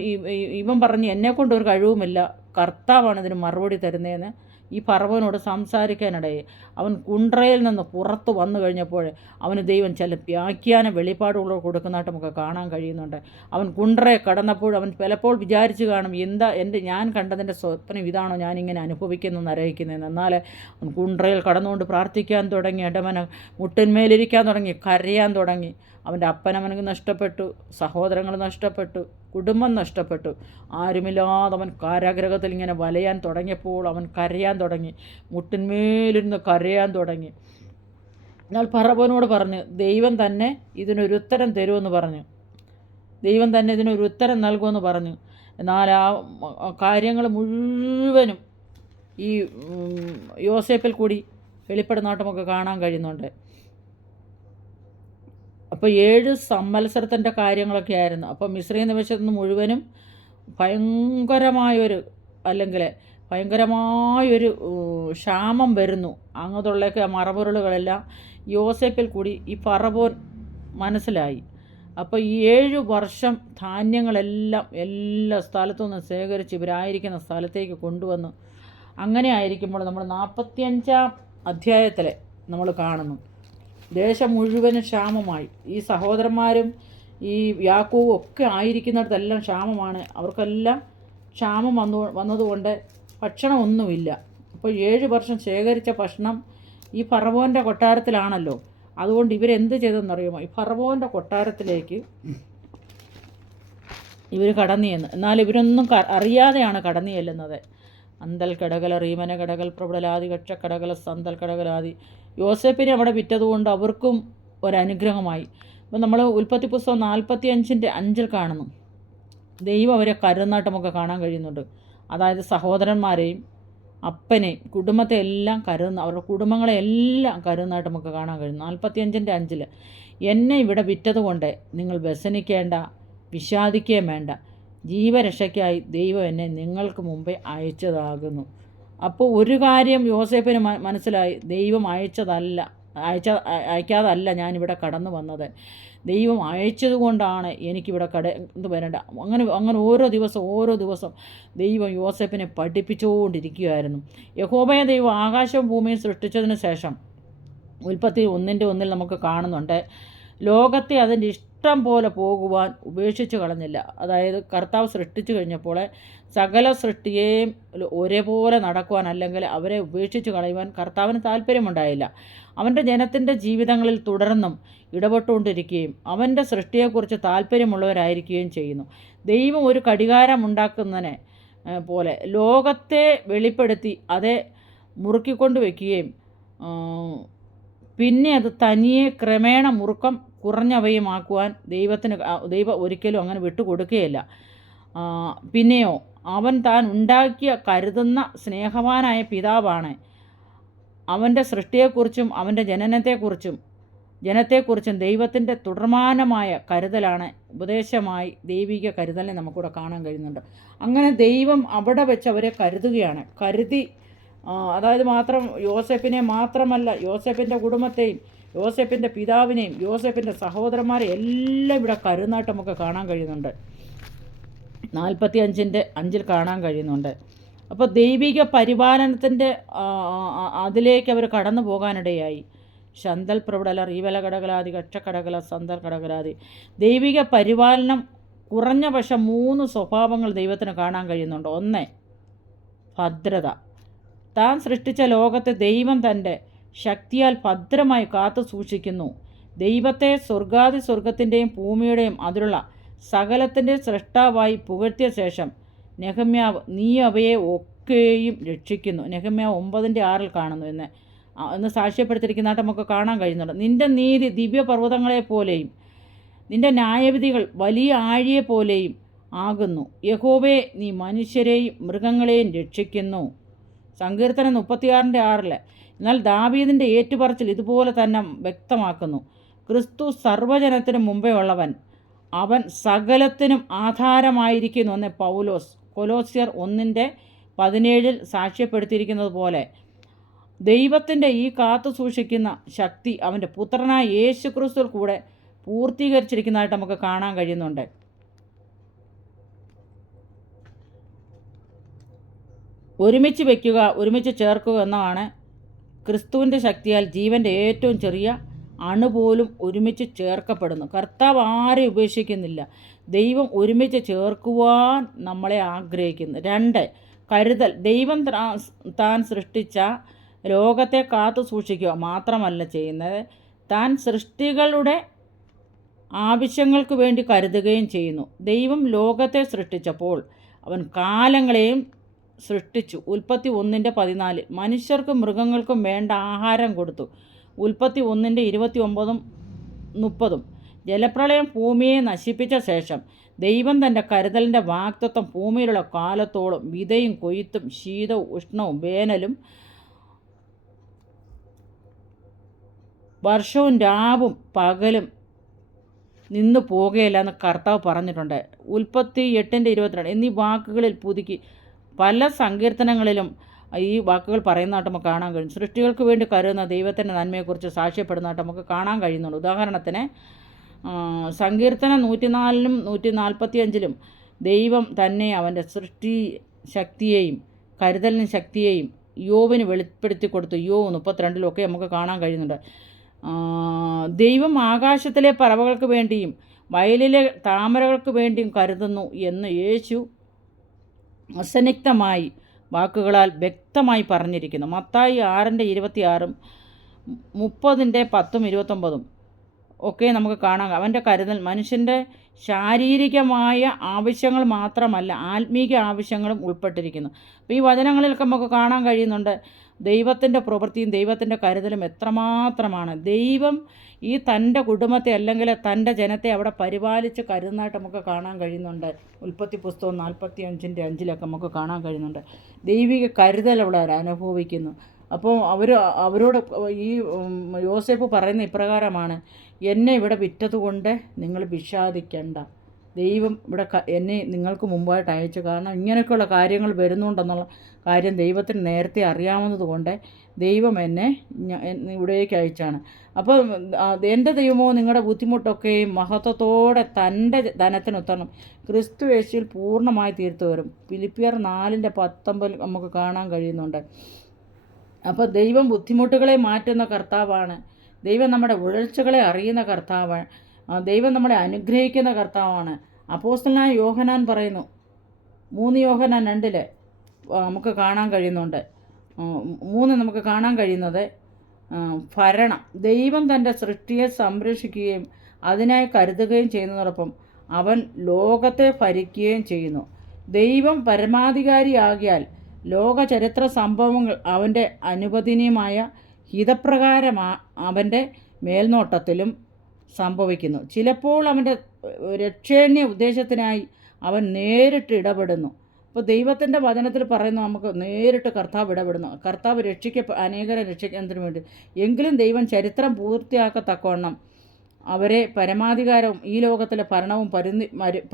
ഇവൻ പറഞ്ഞു, എന്നെക്കൊണ്ടൊരു കഴിവുമില്ല, കർത്താവാണ് ഇതിന് മറുപടി തരുന്നതെന്ന് ഈ ഫറവോനോട് സംസാരിക്കാനിടയായി. അവൻ കുണ്ട്രയിൽ നിന്ന് പുറത്ത് വന്നു കഴിഞ്ഞപ്പോൾ അവന് ദൈവം ചില വ്യാഖ്യാന വെളിപ്പാടുകൾ കൊടുക്കുന്നതായിട്ട് നമുക്ക് കാണാൻ കഴിയുന്നുണ്ട്. അവൻ കുണ്ട്രയെ കടന്നപ്പോൾ അവൻ പലപ്പോൾ വിചാരിച്ചു കാണും, എന്താ ഞാൻ കണ്ടതിൻ്റെ സ്വപ്നം ഇതാണോ ഞാനിങ്ങനെ അനുഭവിക്കുന്നതെന്ന് അറിയിക്കുന്നതെന്ന്. എന്നാൽ അവൻ കുണ്ട്രയിൽ കടന്നുകൊണ്ട് പ്രാർത്ഥിക്കാൻ തുടങ്ങി, ഇടമന മുട്ടിന്മേലിരിക്കാൻ തുടങ്ങി, കരയാൻ തുടങ്ങി. അവൻ്റെ അപ്പനവനക്ക് നഷ്ടപ്പെട്ടു, സഹോദരങ്ങൾ നഷ്ടപ്പെട്ടു, കുടുംബം നഷ്ടപ്പെട്ടു. ആരുമില്ലാതെ അവൻ കാരാഗ്രഹത്തിൽ ഇങ്ങനെ വലയാൻ തുടങ്ങിയപ്പോൾ അവൻ കരയാൻ തുടങ്ങി, മുട്ടിന്മേലിരുന്ന് കരയാൻ തുടങ്ങി. എന്നാൽ ഫറവോനോട് പറഞ്ഞു, ദൈവം തന്നെ ഇതിനൊരു ഉത്തരം തരുമെന്ന് പറഞ്ഞു, ദൈവം തന്നെ ഇതിനൊരു ഉത്തരം നൽകുമെന്ന് പറഞ്ഞു. എന്നാൽ ആ കാര്യങ്ങൾ മുഴുവനും ഈ യോസേപ്പിൽ കൂടി വെളിപ്പെടുന്നതായിട്ട് നമുക്ക് കാണാൻ കഴിയുന്നുണ്ട്. അപ്പോൾ 7 സംവത്സരത്തിൻ്റെ കാര്യങ്ങളൊക്കെ ആയിരുന്നു. അപ്പോൾ മിസ്രയീം ദേശത്ത് നിന്ന് മുഴുവനും ഭയങ്കരമായൊരു ക്ഷാമം വരുന്നു. അങ്ങോട്ടുള്ളൊക്കെ മറപൊരുളുകളെല്ലാം യോസേപ്പിൽ കൂടി ഈ ഫറവോൻ മനസ്സിലായി. അപ്പോൾ ഈ 7 വർഷം ധാന്യങ്ങളെല്ലാം എല്ലാ സ്ഥലത്തു നിന്നും ശേഖരിച്ച് ഇവരായിരിക്കുന്ന സ്ഥലത്തേക്ക് കൊണ്ടുവന്നു. അങ്ങനെ ആയിരിക്കുമ്പോൾ നമ്മൾ 45-ാം അധ്യായത്തിൽ നമ്മൾ കാണുന്നു, ദേശം മുഴുവനും ക്ഷാമമായി. ഈ സഹോദരന്മാരും ഈ യാക്കോബും ഒക്കെ ആയിരിക്കുന്നിടത്തെല്ലാം ക്ഷാമമാണ്. അവർക്കെല്ലാം ക്ഷാമം വന്നതുകൊണ്ട് ഭക്ഷണമൊന്നുമില്ല. അപ്പോൾ 7 വർഷം ശേഖരിച്ച ഭക്ഷണം ഈ ഫറവോൻ്റെ കൊട്ടാരത്തിലാണല്ലോ. അതുകൊണ്ട് ഇവരെന്ത് ചെയ്തെന്നറിയുമോ? ഈ ഫറവോൻ്റെ കൊട്ടാരത്തിലേക്ക് ഇവർ കടന്നു ചെന്ന്. എന്നാൽ ഇവരൊന്നും അറിയാതെയാണ് കടന്നു ചെല്ലുന്നത്. അന്തൽ കടകല റീമന കടകൽ പ്രബലാദി കക്ഷക്കടകല സന്തൽ കടകലാദി. യോസേപ്പിനെ അവിടെ വിറ്റതുകൊണ്ട് അവർക്കും ഒരനുഗ്രഹമായി. അപ്പം നമ്മൾ ഉൽപ്പത്തി പുസ്തകം 45:5 കാണുന്നു, ദൈവം അവരെ കരുന്നായിട്ട് നമുക്ക് കാണാൻ കഴിയുന്നുണ്ട്. അതായത് സഹോദരന്മാരെയും അപ്പനെയും കുടുംബത്തെ എല്ലാം അവരുടെ കുടുംബങ്ങളെ എല്ലാം കരുന്നായിട്ട് നമുക്ക് കാണാൻ കഴിയും. 45:5 എന്നെ ഇവിടെ വിറ്റതുകൊണ്ട് നിങ്ങൾ വ്യസനിക്കേണ്ട, വിഷാദിക്കുകയും വേണ്ട. ജീവരക്ഷയ്ക്കായി ദൈവം എന്നെ നിങ്ങൾക്ക് മുമ്പേ അയച്ചതാകുന്നു. അപ്പോൾ ഒരു കാര്യം യോസേപ്പിന് മനസ്സിലായി, ദൈവം അയക്കാതല്ല ഞാനിവിടെ കടന്നു വന്നത്, ദൈവം അയച്ചതുകൊണ്ടാണ് എനിക്കിവിടെ വരേണ്ട. അങ്ങനെ ഓരോ ദിവസം ദൈവം യോസേപ്പിനെ പഠിപ്പിച്ചുകൊണ്ടിരിക്കുകയായിരുന്നു. യഹോവയായ ദൈവം ആകാശവും ഭൂമിയും സൃഷ്ടിച്ചതിന് ശേഷം ഉൽപ്പത്തി 1:1 നമുക്ക് കാണുന്നുണ്ട്, ലോകത്തെ അതിൻ്റെ ഇഷ്ടം പോലെ പോകുവാൻ ഉപേക്ഷിച്ച് കളഞ്ഞില്ല. അതായത് കർത്താവ് സൃഷ്ടിച്ചു കഴിഞ്ഞപ്പോൾ സകല സൃഷ്ടിയെയും ഒരേപോലെ നടക്കുവാൻ, അല്ലെങ്കിൽ അവരെ ഉപേക്ഷിച്ച് കളയുവാൻ കർത്താവിന് താല്പര്യമുണ്ടായില്ല. അവൻ്റെ ജനത്തിൻ്റെ ജീവിതങ്ങളിൽ തുടർന്നും ഇടപെട്ടുകൊണ്ടിരിക്കുകയും അവൻ്റെ സൃഷ്ടിയെക്കുറിച്ച് താല്പര്യമുള്ളവരായിരിക്കുകയും ചെയ്യുന്നു. ദൈവം ഒരു ഘടികാരം ഉണ്ടാക്കുന്നതിനെ പോലെ ലോകത്തെ വെളിപ്പെടുത്തി അതെ മുറുക്കിക്കൊണ്ട് വയ്ക്കുകയും പിന്നെ അത് തനിയെ ക്രമേണ മുറുക്കം കുറഞ്ഞവയുമാക്കുവാൻ ദൈവം ഒരിക്കലും അങ്ങനെ വിട്ടുകൊടുക്കുകയില്ല. പിന്നെയോ അവൻ താൻ ഉണ്ടാക്കിയ കരുതുന്ന സ്നേഹവാനായ പിതാവാണ്. അവൻ്റെ സൃഷ്ടിയെക്കുറിച്ചും അവൻ്റെ ജനത്തെക്കുറിച്ചും ദൈവത്തിൻ്റെ തുടർമാനമായ കരുതലാണ് ഉപദേശമായി ദൈവിക കരുതലിനെ നമുക്കിവിടെ കാണാൻ കഴിയുന്നുണ്ട്. അങ്ങനെ ദൈവം അവിടെ വെച്ച് അവരെ കരുതുകയാണ്. അതായത് യോസേപ്പിനെ മാത്രമല്ല, യോസേപ്പിൻ്റെ കുടുംബത്തെയും യോസേപ്പിൻ്റെ പിതാവിനെയും യോസേപ്പിൻ്റെ സഹോദരന്മാരെ എല്ലാം ഇവിടെ കരുന്നായിട്ട് നമുക്ക് കാണാൻ കഴിയുന്നുണ്ട്. 45:5 കാണാൻ കഴിയുന്നുണ്ട്. അപ്പോൾ ദൈവിക പരിപാലനത്തിൻ്റെ അതിലേക്ക് അവർ കടന്നു പോകാനിടയായി. ശന്തൽ പ്രബടല റീവല കടകലാതി കക്ഷക്കടകല സന്തൽ കടകലാതി. ദൈവിക പരിപാലനം കുറഞ്ഞ പക്ഷം 3 സ്വഭാവങ്ങൾ ദൈവത്തിന് കാണാൻ കഴിയുന്നുണ്ട്. 1, ഭദ്രത. താൻ സൃഷ്ടിച്ച ലോകത്തെ ദൈവം തൻ്റെ ശക്തിയാൽ ഭദ്രമായി കാത്തു സൂക്ഷിക്കുന്നു. ദൈവത്തെ സ്വർഗത്തിൻ്റെയും ഭൂമിയുടെയും അതിലുള്ള സകലത്തിൻ്റെ സൃഷ്ടാവായി പുകഴ്ത്തിയ ശേഷം നെഹമ്യാവ് നീ അവയെ ഒക്കെയും രക്ഷിക്കുന്നു. നെഹമ്യാവ് 9:6 കാണുന്നു എന്ന് സാക്ഷ്യപ്പെടുത്തിയിരിക്കുന്നതായിട്ട് നമുക്ക് കാണാൻ കഴിയുന്നുണ്ട്. നിൻ്റെ നീതി ദിവ്യപർവ്വതങ്ങളെപ്പോലെയും നിൻ്റെ ന്യായവിധികൾ വലിയ ആഴിയെപ്പോലെയും ആകുന്നു. യഹോവേ നീ മനുഷ്യരെയും മൃഗങ്ങളെയും രക്ഷിക്കുന്നു. സങ്കീർത്തനം 36:6. എന്നാൽ ദാവീദിൻ്റെ ഏറ്റുപറച്ചിൽ ഇതുപോലെ തന്നെ വ്യക്തമാക്കുന്നു. ക്രിസ്തു സർവ്വജനത്തിനും മുമ്പേ ഉള്ളവൻ, അവൻ സകലത്തിനും ആധാരമായിരിക്കുന്നു എന്ന് പൗലോസ് കൊലോസ്യർ 1:17 സാക്ഷ്യപ്പെടുത്തിയിരിക്കുന്നത് പോലെ ദൈവത്തിൻ്റെ ഈ കാത്തു സൂക്ഷിക്കുന്ന ശക്തി അവൻ്റെ പുത്രനായ യേശു ക്രിസ്തുവിൽ കൂടെ പൂർത്തീകരിച്ചിരിക്കുന്നതായിട്ട് നമുക്ക് കാണാൻ കഴിയുന്നുണ്ട്. ഒരുമിച്ച് വയ്ക്കുക, ഒരുമിച്ച് ചേർക്കുക എന്നതാണ് ക്രിസ്തുവിൻ്റെ ശക്തിയാൽ ജീവൻ്റെ ഏറ്റവും ചെറിയ അണുപോലും ഒരുമിച്ച് ചേർക്കപ്പെടുന്നു. കർത്താവ് ആരെയും ഉപേക്ഷിക്കുന്നില്ല. ദൈവം ഒരുമിച്ച് ചേർക്കുവാൻ നമ്മളെ ആഗ്രഹിക്കുന്നു. 2, കരുതൽ. ദൈവം താൻ സൃഷ്ടിച്ച ലോകത്തെ കാത്തു സൂക്ഷിക്കുക മാത്രമല്ല ചെയ്യുന്നത്, താൻ സൃഷ്ടികളുടെ ആവശ്യങ്ങൾക്ക് വേണ്ടി കരുതുകയും ചെയ്യുന്നു. ദൈവം ലോകത്തെ സൃഷ്ടിച്ചപ്പോൾ അവൻ കാലങ്ങളെയും സൃഷ്ടിച്ചു. ഉൽപ്പത്തി 1:14. മനുഷ്യർക്കും മൃഗങ്ങൾക്കും വേണ്ട ആഹാരം കൊടുത്തു. ഉൽപ്പത്തി 1:29-30. ജലപ്രളയം ഭൂമിയെ നശിപ്പിച്ച ശേഷം ദൈവം തൻ്റെ കരുതലിൻ്റെ വാഗ്ദത്തം ഭൂമിയിലുള്ള കാലത്തോളം വിതയും കൊയ്ത്തും ശീതവും ഉഷ്ണവും വേനലും വർഷവും രാവും പകലും നിന്ന് പോകുകയില്ല എന്ന് കർത്താവ് പറഞ്ഞിട്ടുണ്ട്. ഉൽപ്പത്തി 8:22 എന്നീ വാക്കുകളിൽ പുതുക്കി പല സങ്കീർത്തനങ്ങളിലും ഈ വാക്കുകൾ പറയുന്നതായിട്ട് നമുക്ക് കാണാൻ കഴിയും. സൃഷ്ടികൾക്ക് വേണ്ടി കരുതുന്ന ദൈവത്തിൻ്റെ നന്മയെക്കുറിച്ച് സാക്ഷ്യപ്പെടുന്നതായിട്ട് നമുക്ക് കാണാൻ കഴിയുന്നുണ്ട്. ഉദാഹരണത്തിന് സങ്കീർത്തനം 104-ലും 145-ലും ദൈവം തന്നെ അവൻ്റെ സൃഷ്ടി ശക്തിയെയും കരുതലിന് ശക്തിയെയും യോബിന് വെളിപ്പെടുത്തി കൊടുത്തു. യോബ് 32-ലൊക്കെ നമുക്ക് കാണാൻ കഴിയുന്നുണ്ട്. ദൈവം ആകാശത്തിലെ പറവകൾക്ക് വേണ്ടിയും വയലിലെ താമരകൾക്ക് വേണ്ടിയും കരുതുന്നു എന്ന് യേശു അസന്നിഗ്ധമായി വാക്കുകളാൽ വ്യക്തമായി പറഞ്ഞിരിക്കുന്നു. മത്തായി 6:26-ഉം 30:10-29 ഒക്കെ നമുക്ക് കാണാം. അവൻ്റെ കരുതൽ മനുഷ്യൻ്റെ ശാരീരികമായ ആവശ്യങ്ങൾ മാത്രമല്ല, ആത്മീക ആവശ്യങ്ങളും ഉൾപ്പെട്ടിരിക്കുന്നു. അപ്പോൾ ഈ വചനങ്ങളിലൊക്കെ നമുക്ക് കാണാൻ കഴിയുന്നുണ്ട് ദൈവത്തിൻ്റെ പ്രവൃത്തിയും ദൈവത്തിൻ്റെ കരുതലും എത്രമാത്രമാണ്. ദൈവം ഈ തൻ്റെ കുടുംബത്തെ അല്ലെങ്കിൽ തൻ്റെ ജനത്തെ അവിടെ പരിപാലിച്ച് കരുതുന്നതായിട്ട് നമുക്ക് കാണാൻ കഴിയുന്നുണ്ട്. ഉൽപ്പത്തി പുസ്തകം 45:5-ലൊക്കെ നമുക്ക് കാണാൻ കഴിയുന്നുണ്ട്. ദൈവിക കരുതൽ അവിടെ അനുഭവിക്കുന്നു. അപ്പോൾ അവരോട് ഈ യോസേഫ് പറയുന്ന ഇപ്രകാരമാണ്, എന്നെ ഇവിടെ വിറ്റതുകൊണ്ട് നിങ്ങൾ വിഷാദിക്കേണ്ട. ദൈവം ഇവിടെ എന്നെ നിങ്ങൾക്ക് മുമ്പായിട്ട് അയച്ചു. കാരണം ഇങ്ങനെയൊക്കെയുള്ള കാര്യങ്ങൾ വരുന്നുണ്ടെന്നുള്ള കാര്യം ദൈവത്തിന് നേരത്തെ അറിയാവുന്നതുകൊണ്ട് ദൈവം എന്നെ ഇവിടേക്ക് അയച്ചാണ്. അപ്പോൾ എൻ്റെ ദൈവമോ നിങ്ങളുടെ ബുദ്ധിമുട്ടൊക്കെയും മഹത്വത്തോടെ തൻ്റെ ധനത്തിനൊത്തണം ക്രിസ്തു യേശുവിൽ പൂർണ്ണമായി തീർത്തു വരും. ഫിലിപ്പിയർ 4:19 നമുക്ക് കാണാൻ കഴിയുന്നുണ്ട്. അപ്പോൾ ദൈവം ബുദ്ധിമുട്ടുകളെ മാറ്റുന്ന കർത്താവാണ്. ദൈവം നമ്മുടെ ഉഴൽച്ചകളെ അറിയുന്ന കർത്താവാണ്. ദൈവം നമ്മളെ അനുഗ്രഹിക്കുന്ന കർത്താവാണ്. അപ്പോസ്തലനായ യോഹന്നാൻ പറയുന്നു, 3 യോഹന്നാൻ 2 നമുക്ക് കാണാൻ കഴിയുന്നുണ്ട്. 3 നമുക്ക് കാണാൻ കഴിയുന്നത് ഭരണം. ദൈവം തൻ്റെ സൃഷ്ടിയെ സംരക്ഷിക്കുകയും അതിനായി കരുതുകയും ചെയ്യുന്നതോടൊപ്പം അവൻ ലോകത്തെ ഭരിക്കുകയും ചെയ്യുന്നു. ദൈവം പരമാധികാരിയാകിയാൽ ലോക ചരിത്ര സംഭവങ്ങൾ അവൻ്റെ അനുവദനീയമായ ഹിതപ്രകാരം അവൻ്റെ മേൽനോട്ടത്തിലും സംഭവിക്കുന്നു. ചിലപ്പോൾ അവൻ്റെ രക്ഷണീയ ഉദ്ദേശത്തിനായി അവൻ നേരിട്ട് ഇടപെടുന്നു. അപ്പോൾ ദൈവത്തിൻ്റെ വചനത്തിൽ പറയുന്നു, നമുക്ക് നേരിട്ട് കർത്താവ് ഇടപെടുന്നു. കർത്താവ് അനേകരെ രക്ഷിക്കുന്നതിന് വേണ്ടി. എങ്കിലും ദൈവം ചരിത്രം പൂർത്തിയാക്കത്തക്കവണ്ണം അവരെ പരമാധികാരവും ഈ ലോകത്തിലെ ഭരണവും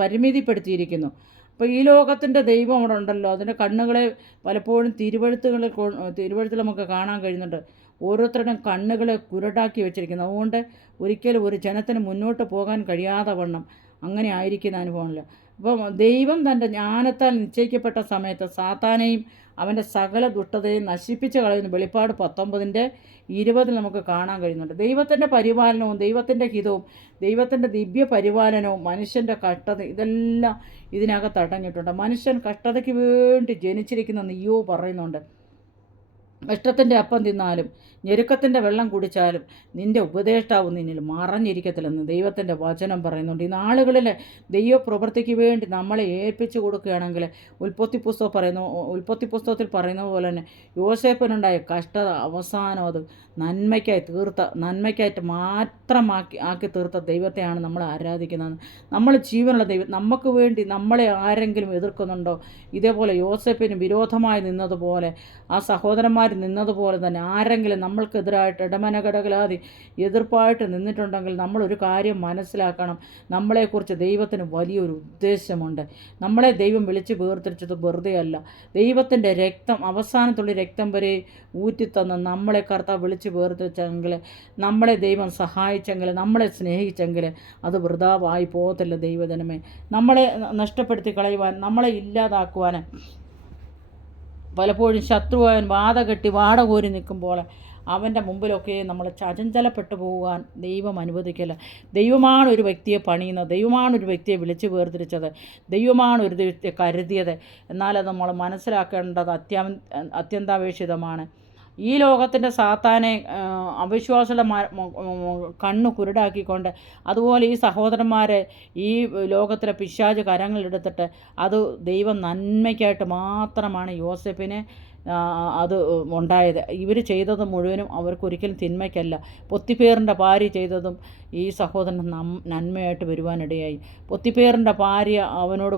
പരിമിതിപ്പെടുത്തിയിരിക്കുന്നു. അപ്പോൾ ഈ ലോകത്തിൻ്റെ ദൈവം അവിടെ ഉണ്ടല്ലോ, അതിൻ്റെ കണ്ണുകളെ പലപ്പോഴും തിരുവഴുത്തിൽ നമുക്ക് കാണാൻ കഴിയുന്നുണ്ട്. ഓരോരുത്തരുടെയും കണ്ണുകളെ കുരുടാക്കി വെച്ചിരിക്കുന്നു. അതുകൊണ്ട് ഒരിക്കലും ഒരു ജനത്തിന് മുന്നോട്ട് പോകാൻ കഴിയാതെ വണ്ണം അങ്ങനെ ആയിരിക്കുന്ന അനുഭവമില്ല. അപ്പം ദൈവം തൻ്റെ ജ്ഞാനത്താൽ നിശ്ചയിക്കപ്പെട്ട സമയത്ത് സാത്താനെയും അവൻ്റെ സകല ദുഷ്ടതയും നശിപ്പിച്ച് കളയുന്ന വെളിപ്പാട് 19:20 നമുക്ക് കാണാൻ കഴിയുന്നുണ്ട്. ദൈവത്തിൻ്റെ പരിപാലനവും ദൈവത്തിൻ്റെ ഹിതവും ദൈവത്തിൻ്റെ ദിവ്യ പരിപാലനവും മനുഷ്യൻ്റെ കഷ്ടത ഇതെല്ലാം ഇതിനകത്ത് അടങ്ങിയിട്ടുണ്ട്. മനുഷ്യൻ കഷ്ടതയ്ക്ക് വേണ്ടി ജനിച്ചിരിക്കുന്ന നീയോ പറയുന്നുണ്ട്. കഷ്ടത്തിൻ്റെ അപ്പം തിന്നാലും ഞെരുക്കത്തിൻ്റെ വെള്ളം കുടിച്ചാലും നിൻ്റെ ഉപദേഷ്ടാവ് നിന്നിൽ മറഞ്ഞിരിക്കത്തില്ലെന്ന് ദൈവത്തിൻ്റെ വചനം പറയുന്നുണ്ട്. ഈ നാളുകളിൽ ദൈവപ്രവൃത്തിക്ക് വേണ്ടി നമ്മളെ ഏൽപ്പിച്ചു കൊടുക്കുകയാണെങ്കിൽ ഉൽപ്പത്തി പുസ്തകത്തിൽ പറയുന്നത് പോലെ തന്നെ യോസേഫിനുണ്ടായ കഷ്ടത അവസാനം അത് നന്മയ്ക്കായിട്ട് ആക്കി തീർത്ത ദൈവത്തെയാണ് നമ്മൾ ആരാധിക്കുന്നത്. നമ്മൾ ജീവനുള്ള ദൈവം. നമുക്ക് വേണ്ടി നമ്മളെ ആരെങ്കിലും എതിർക്കുന്നുണ്ടോ? ഇതേപോലെ യോസേഫിന് വിരോധമായി നിന്നതുപോലെ ആ സഹോദരന്മാർ നിന്നതുപോലെ തന്നെ ആരെങ്കിലും നമ്മൾക്കെതിരായിട്ട് ഇടമനഘടകലാതി എതിർപ്പായിട്ട് നിന്നിട്ടുണ്ടെങ്കിൽ നമ്മളൊരു കാര്യം മനസ്സിലാക്കണം, നമ്മളെക്കുറിച്ച് ദൈവത്തിന് വലിയൊരു ഉദ്ദേശമുണ്ട്. നമ്മളെ ദൈവം വിളിച്ച് വേർതിരിച്ചത് വെറുതെ അല്ല. ദൈവത്തിൻ്റെ രക്തം, അവസാനത്തുള്ള രക്തം വരെ ഊറ്റിത്തന്ന് നമ്മളെ കർത്താവ് വിളിച്ച് വേർതിരിച്ചെങ്കിൽ, നമ്മളെ ദൈവം സഹായിച്ചെങ്കിൽ, നമ്മളെ സ്നേഹിച്ചെങ്കിൽ അത് വൃഥാവായി പോകത്തില്ല. ദൈവജനമേ, നമ്മളെ നഷ്ടപ്പെടുത്തി കളയുവാൻ, നമ്മളെ ഇല്ലാതാക്കുവാൻ പലപ്പോഴും ശത്രുവായൻ വാത കെട്ടി വാട കോരി നിൽക്കുമ്പോൾ അവൻ്റെ മുമ്പിലൊക്കെ നമ്മൾ ചഞ്ചലപ്പെട്ടു പോകാൻ ദൈവം അനുവദിക്കില്ല. ദൈവമാണ് ഒരു വ്യക്തിയെ പണിയുന്നത്, ദൈവമാണ് ഒരു വ്യക്തിയെ വിളിച്ചു വേർതിരിച്ചത്, ദൈവമാണ് ഒരു വ്യക്തിയെ കരുതിയത്. എന്നാലത് നമ്മൾ മനസ്സിലാക്കേണ്ടത് അത്യന്താപേക്ഷിതമാണ്. ഈ ലോകത്തിൻ്റെ സാത്താനെ അവിശ്വാസികളുടെ കണ്ണു കുരുടാക്കിക്കൊണ്ട്, അതുപോലെ ഈ സഹോദരന്മാരെ ഈ ലോകത്തിലെ പിശാച് കരങ്ങളിലെടുത്തിട്ട് അത് ദൈവം നന്മയ്ക്കായിട്ട് മാത്രമാണ് യോസേപ്പിനെ അത് ഉണ്ടായത്. ഇവർ ചെയ്തത് മുഴുവനും അവർക്കൊരിക്കലും തിന്മയ്ക്കല്ല. പൊത്തിപ്പേറിൻ്റെ ഭാര്യ ചെയ്തതും ഈ സഹോദരൻ നന്മയായിട്ട് വരുവാനിടയായി. പൊത്തിപ്പേറിൻ്റെ ഭാര്യ അവനോട്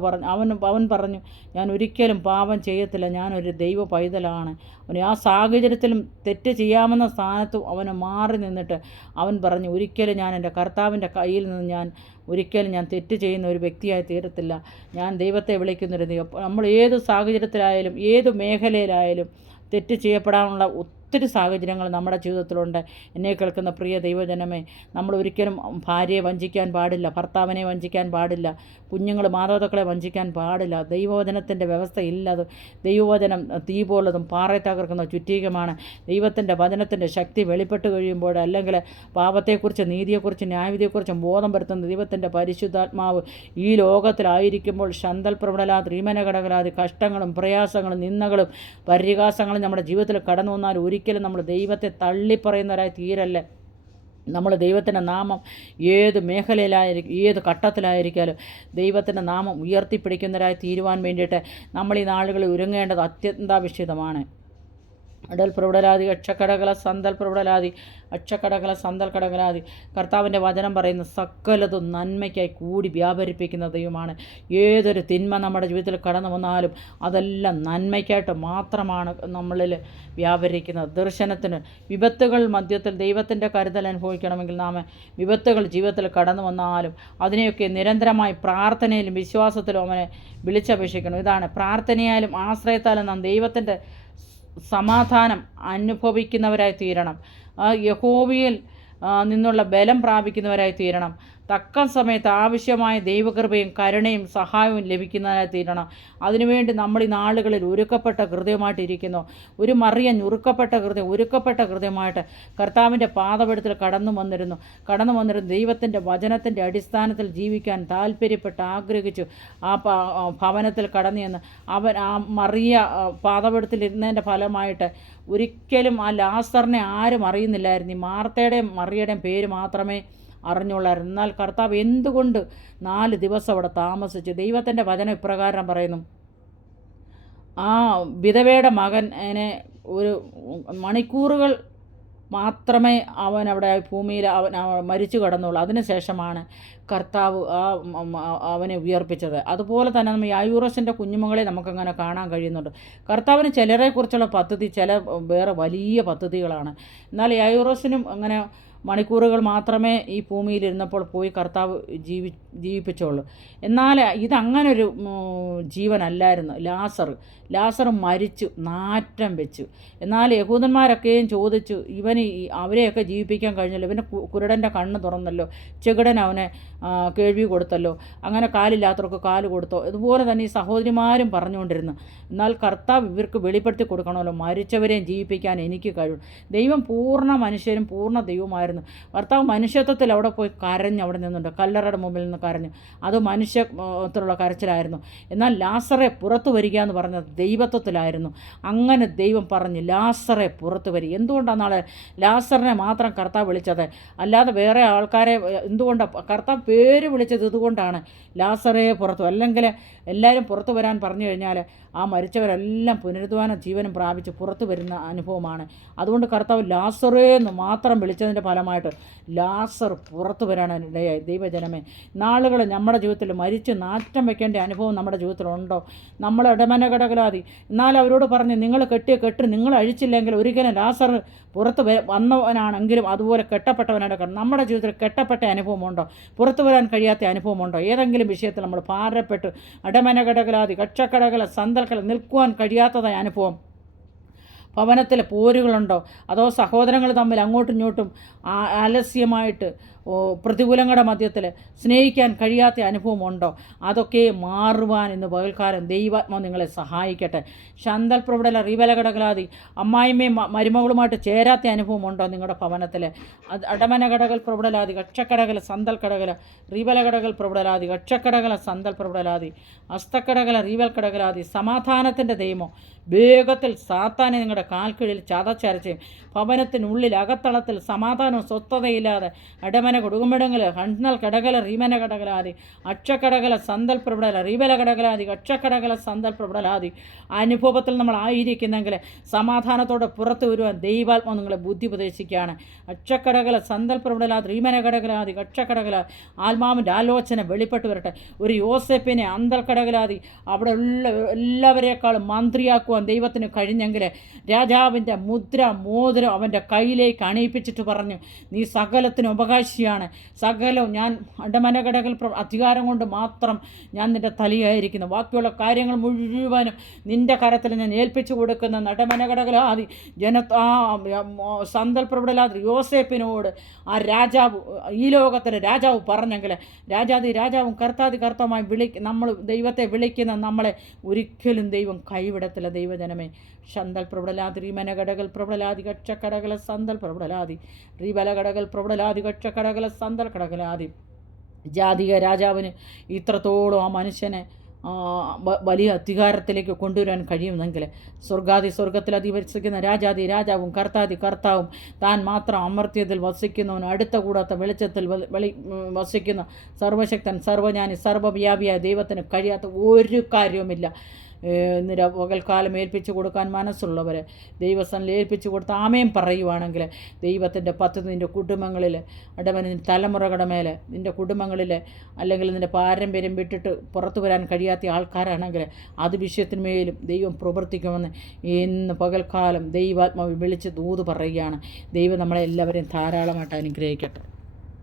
അവൻ പറഞ്ഞു, ഞാൻ ഒരിക്കലും പാപം ചെയ്യത്തില്ല, ഞാനൊരു ദൈവ പൈതലാണ്. അവന് ആ സാഹചര്യത്തിലും തെറ്റ് ചെയ്യാമെന്ന സ്ഥാനത്തും അവന് മാറി നിന്നിട്ട് അവൻ പറഞ്ഞു, ഒരിക്കലും ഞാൻ എൻ്റെ കർത്താവിൻ്റെ കയ്യിൽ നിന്ന് ഒരിക്കലും ഞാൻ തെറ്റ് ചെയ്യുന്ന ഒരു വ്യക്തിയായി തീരത്തില്ല. ഞാൻ ദൈവത്തെ വിളിക്കുന്നൊരു ദൈവം. നമ്മൾ ഏത് സാഹചര്യത്തിലായാലും ഏത് മേഖലയിലായാലും തെറ്റ് ചെയ്യപ്പെടാനുള്ള ഒത്തിരി സാഹചര്യങ്ങൾ നമ്മുടെ ജീവിതത്തിലുണ്ട്. എന്നെ കേൾക്കുന്ന പ്രിയ ദൈവജനമേ, നമ്മൾ ഒരിക്കലും ഭാര്യയെ വഞ്ചിക്കാൻ പാടില്ല, ഭർത്താവിനെ വഞ്ചിക്കാൻ പാടില്ല, കുഞ്ഞുങ്ങൾ മാതാപിതാക്കളെ വഞ്ചിക്കാൻ പാടില്ല. ദൈവവചനത്തിൻ്റെ വ്യവസ്ഥ ഇല്ലത്. ദൈവവചനം തീ പോലതും പാറയെ തകർക്കുന്ന ചുറ്റീകമാണ്. ദൈവത്തിൻ്റെ വചനത്തിൻ്റെ ശക്തി വെളിപ്പെട്ട് കഴിയുമ്പോൾ, അല്ലെങ്കിൽ പാപത്തെക്കുറിച്ച് നീതിയെക്കുറിച്ച് ന്യായവിധിയെക്കുറിച്ചും ബോധം വരുത്തുന്ന ദൈവത്തിൻ്റെ പരിശുദ്ധാത്മാവ് ഈ ലോകത്തിലായിരിക്കുമ്പോൾ ശന്തൽ പ്രബലലാതി റീമനഘടകലാതി കഷ്ടങ്ങളും പ്രയാസങ്ങളും നിന്ദകളും പരിഹാസങ്ങളും നമ്മുടെ ജീവിതത്തിൽ കടന്നു വന്നാൽ ഒരിക്കലും നമ്മൾ ദൈവത്തെ തള്ളിപ്പറയുന്നവരായി തീരല്ലേ. നമ്മൾ ദൈവത്തിൻ്റെ നാമം ഏത് മേഖലയിലായിരിക്കും, ഏത് ഘട്ടത്തിലായിരിക്കാലും ദൈവത്തിൻ്റെ നാമം ഉയർത്തിപ്പിടിക്കുന്നവരായി തീരുവാൻ വേണ്ടിയിട്ട് നമ്മൾ ഈ നാളുകളിൽ ഒരുങ്ങേണ്ടത് അത്യന്താപേക്ഷിതമാണ്. അടൽ പ്രബലലാതി അക്ഷക്കടകല സന്തൽ പ്രബലലാതി അക്ഷക്കടകല സന്തൽ കടകലാതി. കർത്താവിൻ്റെ വചനം പറയുന്ന സകലതും നന്മയ്ക്കായി കൂടി വ്യാപരിപ്പിക്കുന്ന ദൈവമാണ്. ഏതൊരു തിന്മ നമ്മുടെ ജീവിതത്തിൽ കടന്നു വന്നാലും അതെല്ലാം നന്മയ്ക്കായിട്ട് മാത്രമാണ് നമ്മളിൽ വ്യാപരിക്കുന്നത്. ദർശനത്തിന് വിപത്തുകൾ മധ്യത്തിൽ ദൈവത്തിൻ്റെ കരുതൽ അനുഭവിക്കണമെങ്കിൽ നാം വിപത്തുകൾ ജീവിതത്തിൽ കടന്നു വന്നാലും അതിനെയൊക്കെ നിരന്തരമായി പ്രാർത്ഥനയിലും വിശ്വാസത്തിലും അവനെ വിളിച്ചപേക്ഷിക്കണം. ഇതാണ് പ്രാർത്ഥനയാലും ആശ്രയത്താലും നാം ദൈവത്തിൻ്റെ സമാധാനം അനുഭവിക്കുന്നവരായി തീരണം. യഹോവയിൽ നിന്നുള്ള ബലം പ്രാപിക്കുന്നവരായി തീരണം. തക്ക സമയത്ത് ആവശ്യമായ ദൈവകൃപയും കരുണയും സഹായവും ലഭിക്കുന്നതായി തീരണം. അതിനുവേണ്ടി നമ്മൾ ഈ നാളുകളിൽ ഒരുക്കപ്പെട്ട ഹൃദയമായിട്ടിരിക്കുന്നു. ഒരു മറിയ ഒരുക്കപ്പെട്ട ഹൃദയമായിട്ട് കർത്താവിൻ്റെ പാദപീഠത്തിൽ കടന്നു വന്നിരുന്നു ദൈവത്തിൻ്റെ വചനത്തിൻ്റെ അടിസ്ഥാനത്തിൽ ജീവിക്കാൻ താല്പര്യപ്പെട്ട് ആഗ്രഹിച്ചു ആ ഭവനത്തിൽ കടന്നു ചെന്ന് അവൻ ആ മറിയ പാദപീഠത്തിൽ ഇരുന്നതിൻ്റെ ഫലമായിട്ട് ഒരിക്കലും ആ ലാസറിനെ ആരും അറിയുന്നില്ലായിരുന്നു. ഈ മാർത്തയുടെയും മറിയയുടെയും പേര് മാത്രമേ അറിഞ്ഞുള്ളായിരുന്നു. എന്നാൽ കർത്താവ് എന്തുകൊണ്ട് 4 ദിവസം അവിടെ താമസിച്ചു? ദൈവത്തിൻ്റെ വചനം ഇപ്രകാരം പറയുന്നു, ആ വിധവയുടെ മകനെ ഒരു മണിക്കൂറുകൾ മാത്രമേ അവൻ അവിടെ ഭൂമിയിൽ മരിച്ചു കിടന്നുള്ളൂ. അതിനുശേഷമാണ് കർത്താവ് അവനെ ഉയർപ്പിച്ചത്. അതുപോലെ തന്നെ നമ്മൾ യായൂറസിൻ്റെ കുഞ്ഞുമകളെ നമുക്കങ്ങനെ കാണാൻ കഴിയുന്നുണ്ട്. കർത്താവിന് ചിലരെക്കുറിച്ചുള്ള പദ്ധതി വേറെ വലിയ പദ്ധതികളാണ്. എന്നാൽ യായൂറസിനും അങ്ങനെ മണിക്കൂറുകൾ മാത്രമേ ഈ ഭൂമിയിലിരുന്നപ്പോൾ പോയി കർത്താവ് ജീവിപ്പിച്ചുള്ളൂ. എന്നാൽ ഇതങ്ങനൊരു ജീവനല്ലായിരുന്നു. ലാസർ മരിച്ചു, നാറ്റം വെച്ചു. എന്നാൽ യഹൂദന്മാരൊക്കെയും ചോദിച്ചു, അവരെയൊക്കെ ജീവിപ്പിക്കാൻ കഴിഞ്ഞല്ലോ, ഇവന് കുരുടൻ്റെ കണ്ണ് തുറന്നല്ലോ, ചെകിടൻ അവനെ കേൾവി കൊടുത്തല്ലോ, അങ്ങനെ കാലില്ലാത്തവർക്ക് കാല് കൊടുത്തോ. ഇതുപോലെ തന്നെ ഈ സഹോദരിമാരും പറഞ്ഞുകൊണ്ടിരുന്നു. എന്നാൽ കർത്താവ് ഇവർക്ക് വെളിപ്പെടുത്തി കൊടുക്കണമല്ലോ, മരിച്ചവരെയും ജീവിപ്പിക്കാൻ എനിക്ക് കഴിയും. ദൈവം പൂർണ്ണ മനുഷ്യരും പൂർണ്ണ ദൈവമായിരുന്നു. കർത്താവ് മനുഷ്യത്വത്തിൽ അവിടെ പോയി കരഞ്ഞു, അവിടെ നിന്നുണ്ട് കല്ലറയുടെ മുമ്പിൽ നിന്ന് കരഞ്ഞു. അത് മനുഷ്യത്തിലുള്ള കരച്ചിലായിരുന്നു. എന്നാൽ ലാസറെ പുറത്തു വരിക എന്ന് പറഞ്ഞത് ദൈവത്വത്തിലായിരുന്നു. അങ്ങനെ ദൈവം പറഞ്ഞു, ലാസറെ പുറത്തു വരിക. എന്തുകൊണ്ടാണ് നാളെ ലാസറിനെ മാത്രം കർത്താവ് വിളിച്ചത്? അല്ലാതെ വേറെ ആൾക്കാരെ എന്തുകൊണ്ടാണ് കർത്താവ് പേര് വിളിച്ചത്? ഇതുകൊണ്ടാണ്, ലാസറെ പുറത്തു. അല്ലെങ്കിൽ എല്ലാവരും പുറത്തു വരാൻ പറഞ്ഞു കഴിഞ്ഞാൽ ആ മരിച്ചവരെല്ലാം പുനരുദ്ധാന ജീവനും പ്രാപിച്ച് പുറത്തു വരുന്ന അനുഭവമാണ്. അതുകൊണ്ട് കർത്താവ് ലാസറേ എന്ന് മാത്രം വിളിച്ചതിൻ്റെ ഫലമായിട്ട് ലാസർ പുറത്തു വരാനിടയായി. ദൈവജനമേ, നാളുകൾ നമ്മുടെ ജീവിതത്തിൽ മരിച്ച് നാറ്റം വയ്ക്കേണ്ട അനുഭവം നമ്മുടെ ജീവിതത്തിലുണ്ടോ? നമ്മൾ ഇടമനഘടകലാതി. എന്നാൽ അവരോട് പറഞ്ഞ്, നിങ്ങൾ കെട്ടിയ കെട്ട് നിങ്ങൾ അഴിച്ചില്ലെങ്കിൽ ഒരിക്കലും ലാസർ പുറത്ത് വന്നവനാണെങ്കിലും അതുപോലെ കെട്ടപ്പെട്ടവനാണ്. നമ്മുടെ ജീവിതത്തിൽ കെട്ടപ്പെട്ട അനുഭവമുണ്ടോ? പുറത്തു വരാൻ കഴിയാത്ത അനുഭവമുണ്ടോ? ഏതെങ്കിലും വിഷയത്തിൽ നമ്മൾ ഭാരപ്പെട്ട് അടമനഘടകലാതി കക്ഷക്കടകല സന്തൽക്കല നിൽക്കുവാൻ കഴിയാത്തതായ അനുഭവം? ഭവനത്തിൽ പോരുകളുണ്ടോ? അതോ സഹോദരങ്ങൾ തമ്മിൽ അങ്ങോട്ടും ഇങ്ങോട്ടും ആലസ്യമായിട്ട് പ്രതികൂലങ്ങളുടെ മധ്യത്തിൽ സ്നേഹിക്കാൻ കഴിയാത്ത അനുഭവമുണ്ടോ? അതൊക്കെ മാറുവാൻ ഇന്ന് പകൽക്കാലം ദൈവാത്മാവ് നിങ്ങളെ സഹായിക്കട്ടെ. ശന്തൽ പ്രവടല റീവലഘടകലാതി അമ്മായിമ്മയും മരുമകളുമായിട്ട് ചേരാത്ത അനുഭവമുണ്ടോ നിങ്ങളുടെ ഭവനത്തിൽ? അടമനഘടകൽ പ്രവടലാതി കക്ഷക്കടകല സന്തൽ കടകല റീവലഘടകൽ പ്രവടലാതി കക്ഷക്കടകല സന്തൽ പ്രവടലാതി അസ്തക്കടകല റീവൽ കടകലാതി സമാധാനത്തിൻ്റെ ദൈവമോ വേഗത്തിൽ സാത്താനെ നിങ്ങളുടെ കാൽക്കീഴിൽ ചതച്ചരച്ച് ഭവനത്തിനുള്ളിൽ അകത്തളത്തിൽ സമാധാനവും സ്വസ്ഥതയില്ലാതെ അടമന കൊടുകുമിടങ്ങൾ ഹണ്ണൽ കടകല റീമന കടകലാതി അക്ഷക്കടകല സന്തൽ പ്രബടല റീവല കടകലാതി അക്ഷക്കടകല സന്തൽ പ്രബടലാതി അനുഭവത്തിൽ നമ്മൾ ആയിരിക്കുന്നെങ്കിൽ സമാധാനത്തോടെ പുറത്തു വരുവാൻ ദൈവാത്മാവ് നിങ്ങളെ ബുദ്ധി ഉപദേശിക്കുകയാണ്. അക്ഷക്കടകല സന്തൽ പ്രബടലാതി റീമന കടകലാതി അക്ഷക്കടകല ആത്മാവിൻ്റെ ആലോചന വെളിപ്പെട്ട് വരട്ടെ. ഒരു യോസേപ്പിനെ അന്തൽ കടകലാതി അവിടെ ഉള്ള എല്ലാവരേക്കാളും മന്ത്രിയാക്കുവാൻ ദൈവത്തിന് കഴിഞ്ഞെങ്കിൽ രാജാവിൻ്റെ മുദ്ര മോതിരം അവൻ്റെ കയ്യിലേക്ക് അണിയിപ്പിച്ചിട്ട് പറഞ്ഞു, നീ സകലത്തിന് അവകാശിയാണ്, സകലവും ഞാൻ അടമനഘടകൽ അധികാരം കൊണ്ട് മാത്രം ഞാൻ നിൻ്റെ തലയായിരിക്കുന്നു, ബാക്കിയുള്ള കാര്യങ്ങൾ മുഴുവനും നിൻ്റെ കരത്തിൽ ഞാൻ ഏൽപ്പിച്ചു കൊടുക്കുന്ന നടമനഘടകലാതി സന്തൽ പ്രബടലാതി യോസേപ്പിനോട് ആ രാജാവ്, ഈ ലോകത്തിലെ രാജാവ് പറഞ്ഞെങ്കിൽ രാജാവും കർത്താവുമായി നമ്മൾ ദൈവത്തെ വിളിക്കുന്ന നമ്മളെ ഒരിക്കലും ദൈവം കൈവിടത്തില്ല. ദൈവജനമേ, ശന്തൽ പ്രബടലാതി റീമനഘടകൽ പ്രബടലാതി കക്ഷക്കടകല സന്തൽ പ്രബടലാതി റീബലഘടകൽ പ്രബടലാതി കക്ഷക്കടകല സന്തൽ കടകലാതി ജാതിക രാജാവിന് ഇത്രത്തോളം ആ മനുഷ്യനെ വലിയ അധികാരത്തിലേക്ക് കൊണ്ടുവരാൻ കഴിയുമെങ്കിൽ സ്വർഗത്തിൽ അധിവസിക്കുന്ന രാജാവും കർത്താവും താൻ മാത്രം അമർത്യത്തിൽ വസിക്കുന്നവൻ, അടുത്ത കൂടാത്ത വെളിച്ചത്തിൽ വസിക്കുന്ന സർവശക്തൻ, സർവജ്ഞാനി, സർവവ്യാപിയായ ദൈവത്തിന് കഴിയാത്ത ഒരു കാര്യവുമില്ല. പകൽക്കാലം ഏൽപ്പിച്ചു കൊടുക്കാൻ മനസ്സുള്ളവർ ദൈവസ്ഥനിൽ ഏൽപ്പിച്ചു കൊടുത്ത് ആമേൻ പറയുവാണെങ്കിൽ ദൈവത്തിൻ്റെ പദ്ധതി നിൻ്റെ കുടുംബങ്ങളിൽ അടവന് തലമുറകളുടെ മേലെ നിൻ്റെ കുടുംബങ്ങളിൽ അല്ലെങ്കിൽ നിൻ്റെ പാരമ്പര്യം വിട്ടിട്ട് പുറത്തു വരാൻ കഴിയാത്ത ആൾക്കാരാണെങ്കിൽ അത് വിഷയത്തിന്മേലും ദൈവം പ്രവർത്തിക്കുമെന്ന് ഇന്ന് പകൽക്കാലം ദൈവാത്മാവ് വിളിച്ച് ദൂത് പറയുകയാണ്. ദൈവം നമ്മളെ എല്ലാവരെയും ധാരാളമായിട്ട് അനുഗ്രഹിക്കട്ടെ.